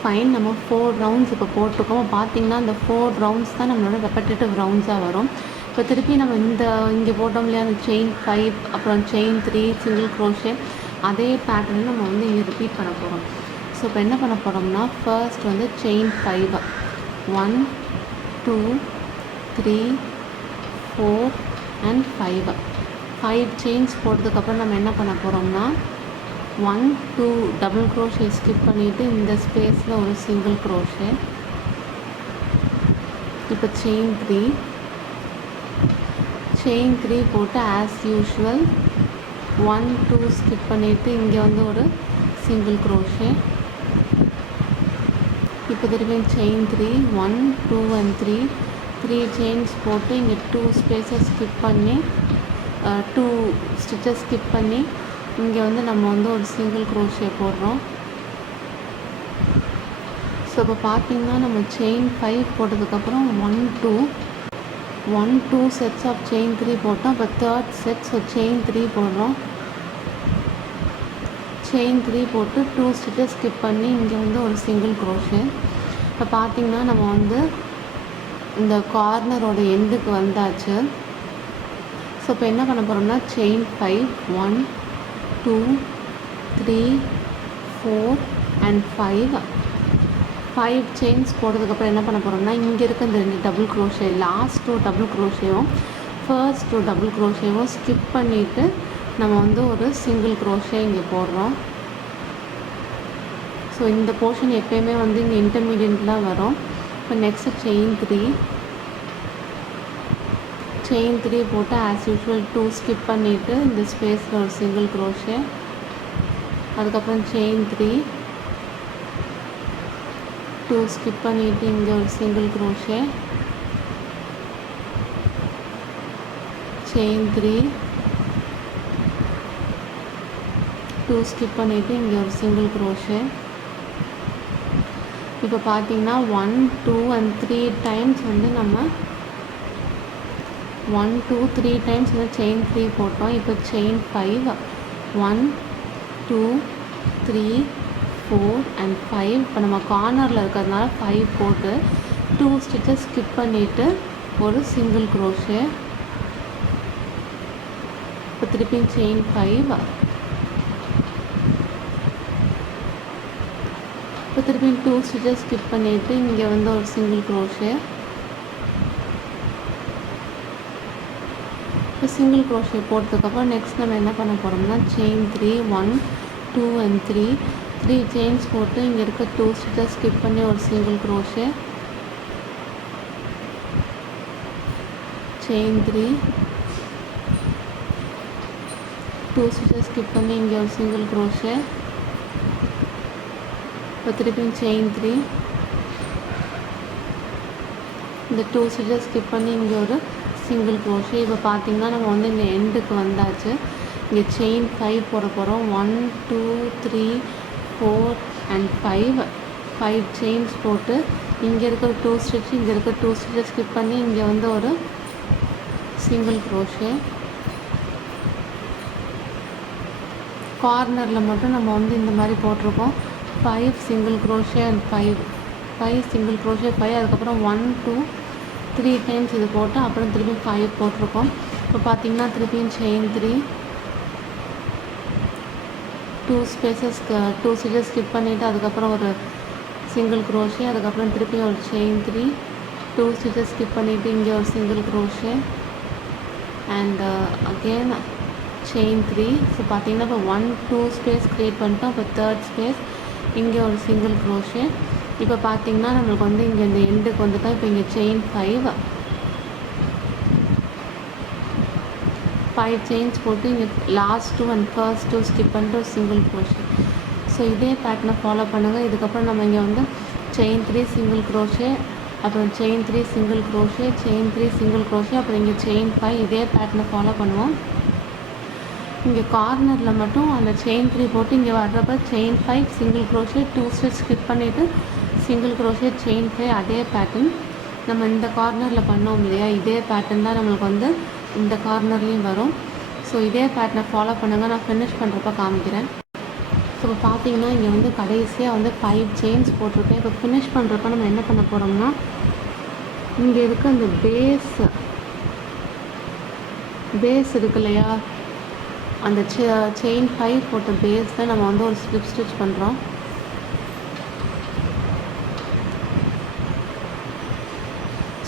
ஃபைன், நம்ம 4 ரவுண்ட்ஸ் இப்போ போட்டிருக்கோம். பார்த்தீங்கன்னா இந்த 4 ரவுண்ட்ஸ் தான் நம்மளோட ரெப்படேட்டிவ் ரவுண்ட்ஸாக வரும். இப்போ திருப்பி நம்ம இங்கே போட்டோம் இல்லையா, அந்த செயின் 5 அப்புறம் செயின் 3 சிங்கிள் க்ரோஷே, அதே பேட்டர்னை நம்ம வந்து இங்கே ரிப்பீட் பண்ண போகிறோம். ஸோ இப்போ என்ன பண்ண போகிறோம்னா ஃபர்ஸ்ட் வந்து செயின் 5 1 2 3 4 and 5 செயின்ஸ் போட்டதுக்கப்புறம் நம்ம என்ன பண்ண போகிறோம்னா 1 2 டபுள் க்ரோஷே ஸ்கிப் பண்ணிவிட்டு இந்த ஸ்பேஸில் ஒரு சிங்கிள் க்ரோஷே. இப்போ செயின் 3 போட்டு ஆஸ் யூஷுவல் 1 2 ஸ்கிப் பண்ணிவிட்டு இங்கே வந்து ஒரு சிங்கிள் க்ரோஷே. இப்போ திருப்பி செயின் 3 1 2 and 3 செயின்ஸ் போட்டு இங்கே 2 ஸ்பேஸஸ் ஸ்கிப் பண்ணி 2 ஸ்டிச்சஸ் ஸ்கிப் பண்ணி இங்கே வந்து நம்ம வந்து ஒரு சிங்கிள் க்ரோஷே போடுறோம். ஸோ இப்போ பார்த்தீங்கன்னா நம்ம செயின் 5 போட்டதுக்கப்புறம் 1 2 செட்ஸ் ஆஃப் செயின் 3 போட்டோம். இப்போ 3rd செட், ஸோ செயின் 3 போடுறோம். செயின் 3 போட்டு 2 ஸ்டிச்சஸ் ஸ்கிப் பண்ணி இங்கே வந்து ஒரு சிங்கிள் க்ரோஷே. இப்போ பார்த்தீங்கன்னா நம்ம வந்து இந்த கார்னரோட எண்டுக்கு வந்தாச்சு. ஸோ இப்போ என்ன பண்ண போகிறோம்னா செயின் 5 1 2 3 4 and 5 செயின்ஸ் போட்டதுக்கப்புறம் என்ன பண்ண போகிறோம்னா இங்கே இருக்க இந்த 2 டபுள் க்ரோஷே, லாஸ்ட் 2 டபுள் க்ரோஷேவும் ஃபர்ஸ்ட் 2 டபுள் க்ரோஷேவும் ஸ்கிப் பண்ணிவிட்டு நம்ம வந்து ஒரு சிங்கிள் க்ரோஷே இங்கே போடுறோம். ஸோ இந்த போர்ஷன் எப்போயுமே வந்து இங்கே இன்டர்மீடியட்டில் வரும். இப்போ நெக்ஸ்ட்டு செயின் 3 போட்டு ஆஸ் யூஷுவல் 2 ஸ்கிப் பண்ணிவிட்டு இந்த ஸ்பேஸில் ஒரு சிங்கிள் க்ரோஷே. அதுக்கப்புறம் செயின் 2 ஸ்கிப் பண்ணிவிட்டு இங்கே ஒரு சிங்கிள் க்ரோஷே. செயின் 2 ஸ்கிப் பண்ணிவிட்டு இங்கே ஒரு சிங்கிள் க்ரோஷே. இப்போ பார்த்தீங்கன்னா 1 2 and 3 டைம்ஸ் வந்து நம்ம 1 2 3 டைம்ஸ் வந்து செயின் 3 போட்டோம். இப்போ செயின் 5 1 2 3 4 and 5. இப்போ நம்ம கார்னரில் இருக்கிறதுனால 5 போட்டு 2 ஸ்டிச்சஸ் ஸ்கிப் பண்ணிவிட்டு ஒரு சிங்கிள் க்ரோஷே. இப்போ திருப்பி செயின் 5, இப்போ திருப்பி 2 ஸ்டிச்சஸ் ஸ்கிப் பண்ணிவிட்டு இங்கே வந்து ஒரு சிங்கிள் க்ரோஷே. இப்போ சிங்கிள் க்ரோஷே போட்டதுக்கப்புறம் நெக்ஸ்ட் நம்ம என்ன பண்ண போகிறோம்னா செயின் 3 1 2 and 3 செயின்ஸ் போட்டு இங்கே இருக்க 2 ஸ்டிச்சஸ் ஸ்கிப் பண்ணி ஒரு single crochet. Chain 3 2 stitches skip பண்ணி இங்கே ஒரு சிங்கிள் க்ரோஷே. இப்போ திருப்பி செயின் 3 இந்த 2 ஸ்டிச்சஸ் ஸ்கிப் பண்ணி இங்கே ஒரு சிங்கிள் க்ரோஷே. இப்போ பார்த்தீங்கன்னா நம்ம வந்து இந்த எண்டுக்கு வந்தாச்சு. இங்கே செயின் 5 போட போகிறோம். 1 2 3 4 and 5 செயின்ஸ் போட்டு இங்கே இருக்கிற 2 ஸ்டிச் இங்கே இருக்கிற 2 ஸ்டிச்சஸ் ஸ்கிப் பண்ணி இங்கே வந்து ஒரு சிங்கிள் க்ரோஷே. கார்னரில் மட்டும் நம்ம வந்து இந்த மாதிரி போட்டிருக்கோம். 5 single crochet and 5 single crochet 5 அதுக்கப்புறம் 1 2 3 டைம்ஸ் இது போட்டு அப்புறம் திருப்பி 5 போட்டிருக்கோம். இப்போ பார்த்தீங்கன்னா திருப்பியும் செயின் 3 2 ஸ்பேசஸ்க்கு 2 ஸ்டிச்சஸ் ஸ்கிப் பண்ணிவிட்டு அதுக்கப்புறம் ஒரு சிங்கிள் க்ரோஷே, அதுக்கப்புறம் திருப்பி ஒரு செயின் 3 2 ஸ்டிச்சஸ் ஸ்கிப் பண்ணிவிட்டு இங்கே ஒரு single crochet and again chain 3. So பார்த்தீங்கன்னா இப்போ 1 2 ஸ்பேஸ் க்ரியேட் பண்ணிட்டோம். இப்போ தேர்ட் ஸ்பேஸ் இங்கே ஒரு சிங்கிள் க்ரோஷே. இப்போ பார்த்தீங்கன்னா நம்மளுக்கு வந்து இங்கே இந்த எண்டுக்கு வந்துட்டோம். இப்போ இங்கே செயின் 5 செயின்ஸ் போட்டு இங்கே லாஸ்ட் 2 அண்ட் ஃபர்ஸ்ட் 2 ஸ்கிப் பண்ணிட்டு ஒரு சிங்கிள் க்ரோஷே. ஸோ இதே பேட்டர்னை ஃபாலோ பண்ணுங்கள். இதுக்கப்புறம் நம்ம இங்கே வந்து செயின் 3 சிங்கிள் க்ரோஷே, அப்புறம் chain 3 single crochet, chain 3 single crochet, அப்புறம் இங்கே செயின் 5. இதே பேட்டர்னை ஃபாலோ பண்ணுவோம். இங்கே கார்னரில் மட்டும் அந்த செயின் 3 போட்டு இங்கே வர்றப்ப chain 5 single crochet 2 stitch skip பண்ணிவிட்டு சிங்கிள் க்ரோஷே செயின் 5. அதே பேட்டர்ன் நம்ம இந்த கார்னரில் பண்ணோம் இல்லையா, இதே பேட்டர்ன் தான் நம்மளுக்கு வந்து இந்த கார்னர்லேயும் வரும். ஸோ இதே பேட்டர்னை ஃபாலோ பண்ணுங்கள். நான் ஃபினிஷ் பண்ணுறப்ப காமிக்கிறேன். ஸோ இப்போ பார்த்தீங்கன்னா இங்கே வந்து கடைசியாக வந்து 5 செயின்ஸ் போட்டிருக்கேன். இப்போ ஃபினிஷ் பண்ணுறப்ப நம்ம என்ன பண்ண போகிறோம்னா இங்கே இருக்க அந்த பேஸ் இருக்கு இல்லையா, அந்த செயின் 5 போட்ட பேஸில் நம்ம வந்து ஒரு ஸ்லிப் ஸ்டிச் பண்ணுறோம்.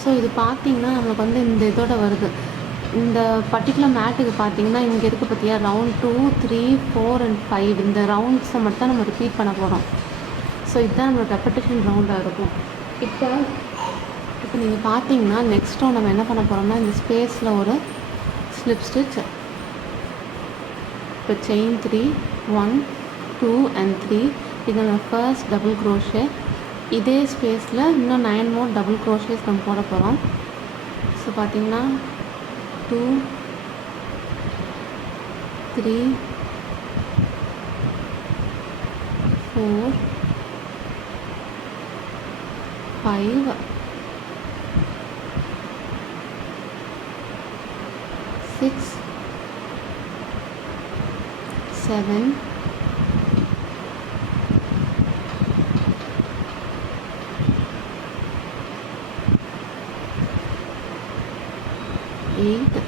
ஸோ இது பார்த்திங்கன்னா நம்மளுக்கு வந்து இந்த இதோட வருது. இந்த பர்டிகுலர் மேட்டுக்கு பார்த்திங்கன்னா இங்கே இருக்குது பார்த்தியா, ரவுண்ட் 2 3 4 and 5 இந்த ரவுண்ட்ஸை மட்டும் தான் நம்ம ரிப்பீட் பண்ண போகிறோம். ஸோ இதுதான் நம்மளோட ரெப்படேஷன் ரவுண்டாக இருக்கும். இப்போ நீங்கள் பார்த்தீங்கன்னா நெக்ஸ்ட் ரவுண்ட் நம்ம என்ன பண்ண போகிறோம்னா இந்த ஸ்பேஸில் ஒரு ஸ்லிப் ஸ்டிச். இப்போ செயின் 3 1 2 and 3 இது நம்ம ஃபர்ஸ்ட் டபுள் க்ரோஷே. இதே ஸ்பேஸில் இன்னும் 9 more டபுள் க்ரோஷேஸ் நம்ம போட போகிறோம். ஸோ பார்த்திங்கன்னா 2 3 4 5 6 7 8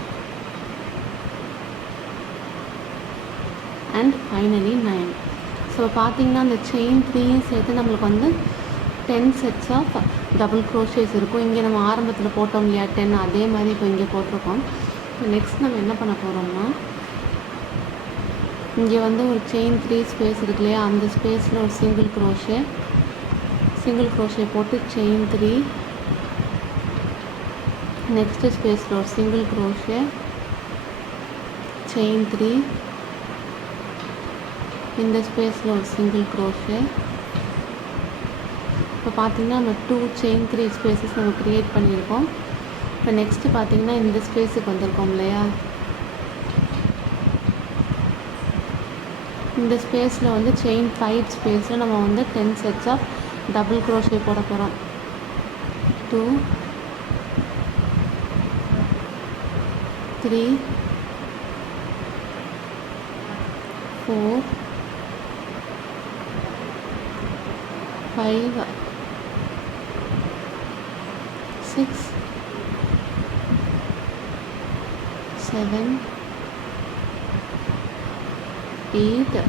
and finally 9. ஸோ பார்த்தீங்கன்னா அந்த செயின் 3 சேர்த்து நம்மளுக்கு வந்து 10 sets ஆஃப் டபுள் க்ரோஷேஸ் இருக்கும். இங்கே நம்ம ஆரம்பத்தில் போட்டோம் இல்லையா 10, அதே மாதிரி இப்போ இங்கே போட்டிருக்கோம். இப்போ நெக்ஸ்ட் நம்ம என்ன பண்ண போகிறோம்னா இங்கே வந்து ஒரு செயின் 3 ஸ்பேஸ் இருக்கு இல்லையா, அந்த ஸ்பேஸில் ஒரு சிங்கிள் க்ரோஷே போட்டு செயின் 3, நெக்ஸ்ட்டு ஸ்பேஸில் ஒரு சிங்கிள் க்ரோஷே செயின் 3, இந்த ஸ்பேஸில் ஒரு சிங்கிள் க்ரோஷே. இப்போ பார்த்திங்கன்னா நம்ம 2 செயின் 3 ஸ்பேஸஸ் நம்ம க்ரியேட் பண்ணியிருக்கோம். இப்போ நெக்ஸ்ட்டு பார்த்திங்கன்னா இந்த ஸ்பேஸுக்கு வந்திருக்கோம் இல்லையா, இந்த ஸ்பேஸில் வந்து செயின் 5 ஸ்பேஸில் நம்ம வந்து 10 sets ஆஃப் டபுள் க்ரோஷே போட போகிறோம். 2 3 4 5 6 7 8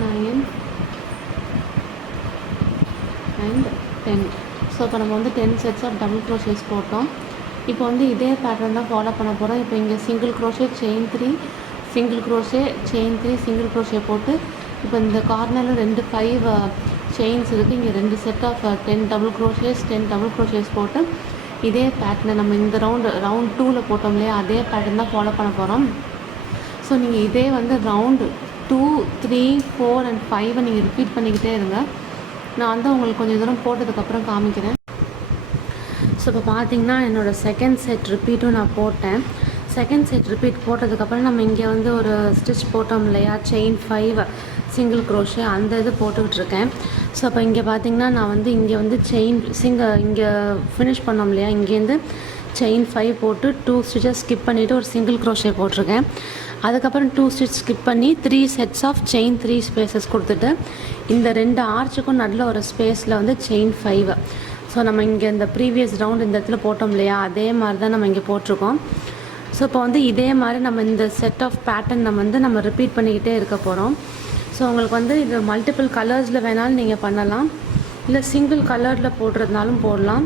9 and 10. ஸோ இப்போ நம்ம வந்து 10 sets ஆஃப் டபுள் க்ரோஷேஸ் போட்டோம். இப்போ வந்து இதே பேட்டர்ன் தான் ஃபாலோ பண்ண போகிறோம். இப்போ இங்கே single crochet chain 3 single crochet chain 3 single crochet போட்டு இப்போ இந்த கார்னரில் 2 5 செயின்ஸ் இருக்குது. இங்கே 2 set of 10 double crochets 10 double crochets போட்டு இதே பேட்டர்னை நம்ம இந்த ரவுண்ட் 2ல் போட்டோம் இல்லையா, அதே பேட்டர்ன் தான் ஃபாலோ பண்ண போகிறோம். ஸோ நீங்கள் இதே வந்து ரவுண்டு 2 3 4 and 5 நீங்கள் ரிப்பீட் பண்ணிக்கிட்டே இருங்க. நான் வந்து உங்களுக்கு கொஞ்சம் தூரம் போட்டதுக்கப்புறம் காமிக்கிறேன். ஸோ இப்போ பார்த்தீங்கன்னா என்னோடய செகண்ட் செட் ரிப்பீட்டும் நான் போட்டேன். செகண்ட் செட் ரிப்பீட் போட்டதுக்கப்புறம் நம்ம இங்கே வந்து ஒரு ஸ்டிச் போட்டோம் இல்லையா, செயின் 5 சிங்கிள் க்ரோஷே, அந்த இது போட்டுக்கிட்டு இருக்கேன். ஸோ அப்போ இங்கே பார்த்தீங்கன்னா நான் வந்து இங்கே வந்து செயின் இங்கே ஃபினிஷ் பண்ணோம் இல்லையா, இங்கேருந்து செயின் 5 போட்டு 2 ஸ்டிச்சஸ் ஸ்கிப் பண்ணிவிட்டு ஒரு சிங்கிள் க்ரோஷே போட்டிருக்கேன். அதுக்கப்புறம் 2 ஸ்டிச் ஸ்கிப் பண்ணி 3 செட்ஸ் ஆஃப் செயின் 3 ஸ்பேசஸ் கொடுத்துட்டு இந்த 2 ஆர்ச்சுக்கும் நல்ல ஒரு ஸ்பேஸில் வந்து செயின் 5. ஸோ நம்ம இங்கே இந்த ப்ரீவியஸ் ரவுண்ட் இந்த இடத்துல போட்டோம் இல்லையா, அதே மாதிரி தான் நம்ம இங்கே போட்டிருக்கோம். ஸோ இப்போ வந்து இதே மாதிரி நம்ம இந்த செட் ஆஃப் பேட்டர்ன் நம்ம ரிப்பீட் பண்ணிக்கிட்டே இருக்க போகிறோம். ஸோ உங்களுக்கு வந்து இது மல்டிபிள் கலர்ஸில் வேணாலும் நீங்கள் பண்ணலாம், இல்லை சிங்கிள் கலரில் போடுறதுனாலும் போடலாம்,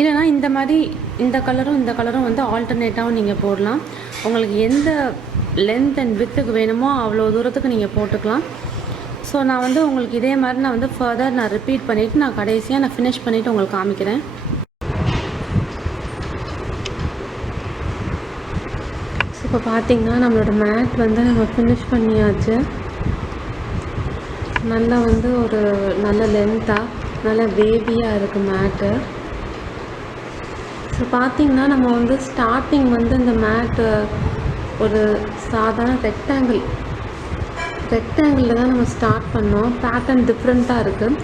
இல்லைனா இந்த மாதிரி இந்த கலரும் வந்து ஆல்டர்னேட்டாகவும் நீங்கள் போடலாம். உங்களுக்கு எந்த லென்த் அண்ட் வித்துக்கு வேணுமோ அவ்வளோ தூரத்துக்கு நீங்கள் போட்டுக்கலாம். ஸோ நான் வந்து உங்களுக்கு இதே மாதிரி நான் வந்து ஃபர்தர் நான் ரிப்பீட் பண்ணிவிட்டு நான் கடைசியாக நான் ஃபினிஷ் பண்ணிவிட்டு உங்களுக்கு காமிக்கிறேன். ஸோ இப்போ பார்த்திங்கன்னா நம்மளோட மேட் வந்து நம்ம ஃபினிஷ் பண்ணியாச்சு. நல்லா வந்து ஒரு நல்ல லென்த்தாக நல்ல வேவியாக இருக்குது மேட்டு. ஸோ பார்த்திங்கன்னா நம்ம வந்து ஸ்டார்டிங் வந்து இந்த மேட்டு ஒரு சாதாரண ரெக்டாங்கிளில் தான் நம்ம ஸ்டார்ட் பண்ணோம். பேட்டர்ன் டிஃப்ரெண்ட்டாக இருக்குது.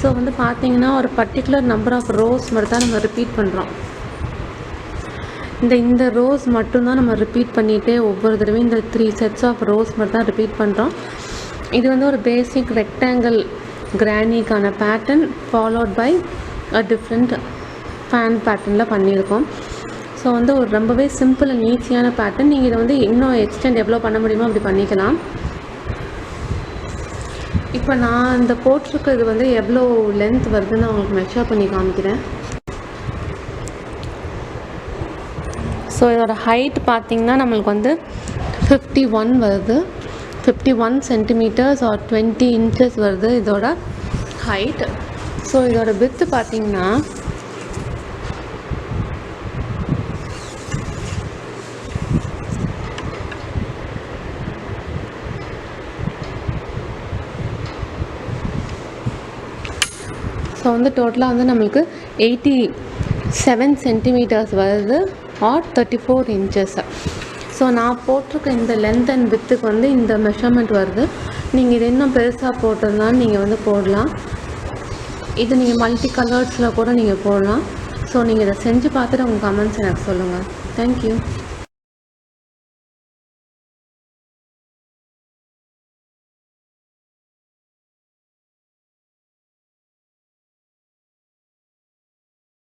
ஸோ வந்து பார்த்திங்கன்னா ஒரு பர்டிகுலர் நம்பர் ஆஃப் ரோஸ் மட்டும் தான் நம்ம ரிப்பீட் பண்ணுறோம். இந்த ரோஸ் மட்டும்தான் நம்ம ரிப்பீட் பண்ணிகிட்டே ஒவ்வொரு தடவையும் இந்த 3 செட்ஸ் ஆஃப் ரோஸ் மட்டும் தான் ரிப்பீட் பண்ணுறோம். இது வந்து ஒரு பேசிக் ரெக்டாங்கிள் கிரானிக்கான pattern followed by a different fan பேட்டர்னில் பண்ணியிருக்கோம். ஸோ வந்து ஒரு ரொம்பவே சிம்பிள் அண்ட் ஈஸியான பேட்டர்ன். நீங்கள் இதை வந்து இன்னும் எக்ஸ்டெண்ட் எவ்வளோ பண்ண முடியுமோ அப்படி பண்ணிக்கலாம். இப்போ நான் இந்த போட்டிருக்கிறது வந்து எவ்வளோ லென்த் வருதுன்னு உங்களுக்கு மெஷர் பண்ணி காமிக்கிறேன். ஸோ இதோட ஹைட் பார்த்திங்கன்னா நம்மளுக்கு வந்து 51 வருது, 51 சென்டிமீட்டர்ஸ் ஆர் 20 இன்ச்சஸ் வருது இதோட ஹைட். ஸோ இதோட வித்து பார்த்திங்கன்னா ஸோ வந்து டோட்டலாக வந்து நம்மளுக்கு 87 சென்டிமீட்டர்ஸ் வருது ஆர் 34 இன்ச்சஸ். ஸோ நான் போட்டிருக்க இந்த லென்த் அண்ட் வித்துக்கு வந்து இந்த மெஷர்மெண்ட் வருது. நீங்கள் இது இன்னும் பெருசாக போட்டிருந்தாலும் நீங்கள் வந்து போடலாம். இது நீங்கள் மல்டி கலர்ஸில் கூட நீங்கள் போடலாம். ஸோ நீங்கள் இதை செஞ்சு பார்த்துட்டு உங்கள் கமெண்ட்ஸ் எனக்கு சொல்லுங்கள். தேங்க்யூ.